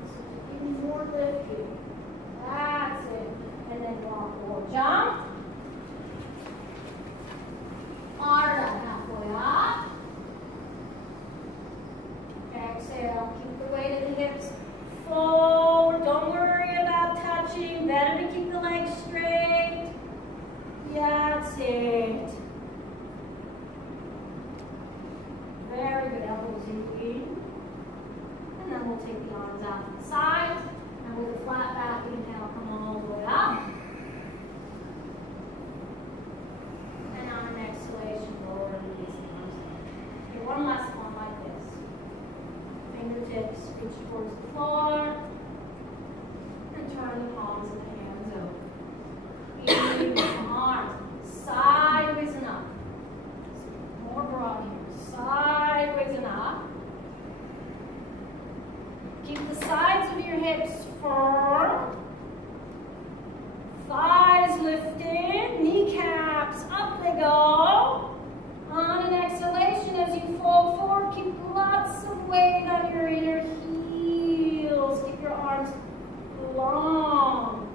So even more lifted. That's it. And then walk or jump. Arm halfway up. Exhale. Keep the weight of the hips forward. Don't worry about touching. Better to keep the legs straight. That's it. Very good. Elbows in. And then we'll take the arms out to the sides. And with a flat back inhale, come all the way up. And on an exhalation, lower and release the arms down. Okay, one last one like this. Fingertips reach towards the floor. And turn the palms of the hands over. Arms sideways and up. More broad here. Sideways and up. Keep the sides of your hips firm. Thighs lifted. Kneecaps up they go. On an exhalation, as you fold forward, keep lots of weight on your inner heels. Keep your arms long.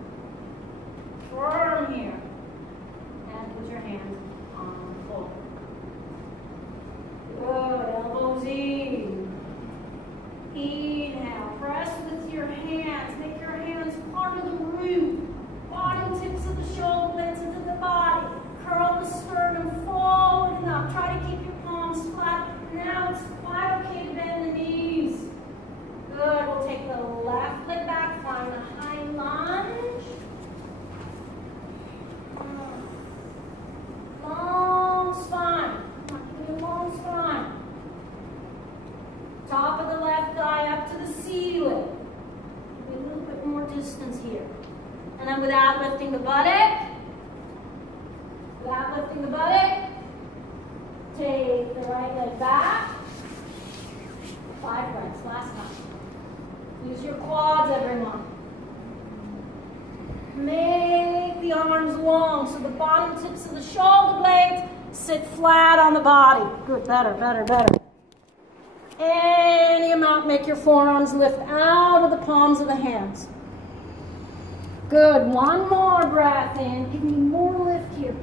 here. And then without lifting the buttock, take the right leg back. 5 breaths, last time. Use your quads, everyone. Make the arms long so the bottom tips of the shoulder blades sit flat on the body. Good, better, better, better. Any amount, make your forearms lift out of the palms of the hands. Good, one more breath in. Give me more lift here,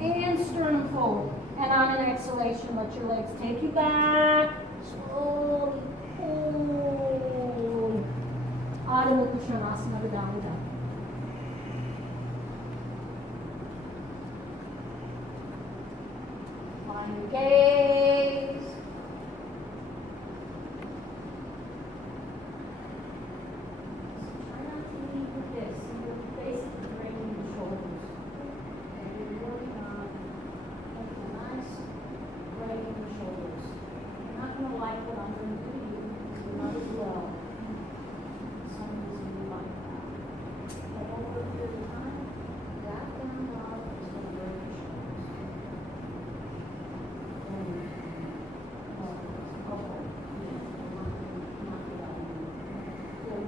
and sternum forward. And on an exhalation, let your legs take you back. Slowly, pull. Adho Mukha Svanasana, Vedanta. Line your gaze. Try not to lead with this. You're basically bringing the shoulders. And you're working on making a nice break in the shoulders. You're not going to like what I'm going to do to you because you're not as well. Some reason you like that. But over a period of time, that down dog is going to break your shoulders.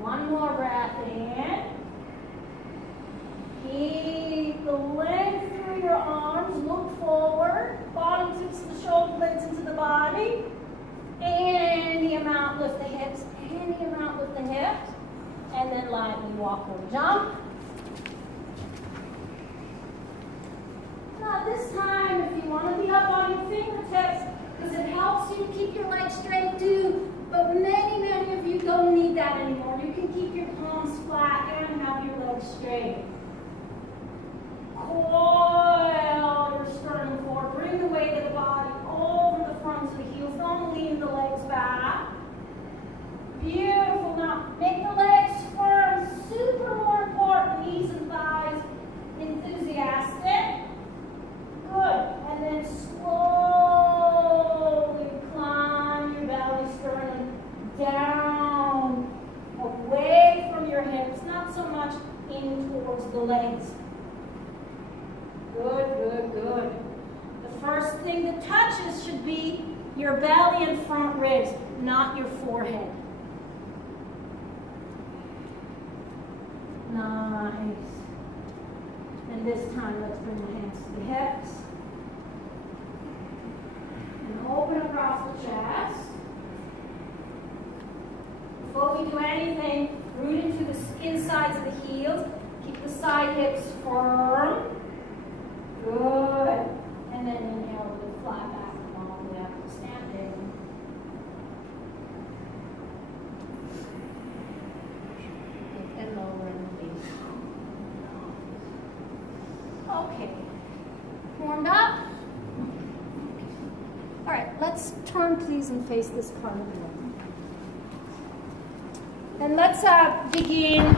One more breath in. Keep the length through your arms. Look forward. Bottom tips of the shoulder blades into the body. Any amount, lift the hips. Any amount, lift the hips. And then lightly walk or jump. Now this time, if you want to be up on your fingertips, because it helps you to keep your legs straight too. But many of you don't need that anymore. You can keep your palms flat and have your legs straight. Coil your sternum forward. Bring the weight of the body over the front of the heels. Don't lean the legs back. Beautiful. Now, make the legs firm. Super more important. Knees and thighs enthusiastic. Good. And then slowly climb your belly, sternum down, away from your hips, not so much in towards the legs. Good, good, good. The first thing that touches should be your belly and front ribs, not your forehead. Nice. And this time, let's bring the hands to the hips. And open across the chest. Before we do anything, root into the insides of the heels. Keep the side hips firm. Good. And then inhale with a flat back and all the way up to standing. And lower in the face. Okay. Warmed up? All right, let's turn please and face this part of the room. And let's begin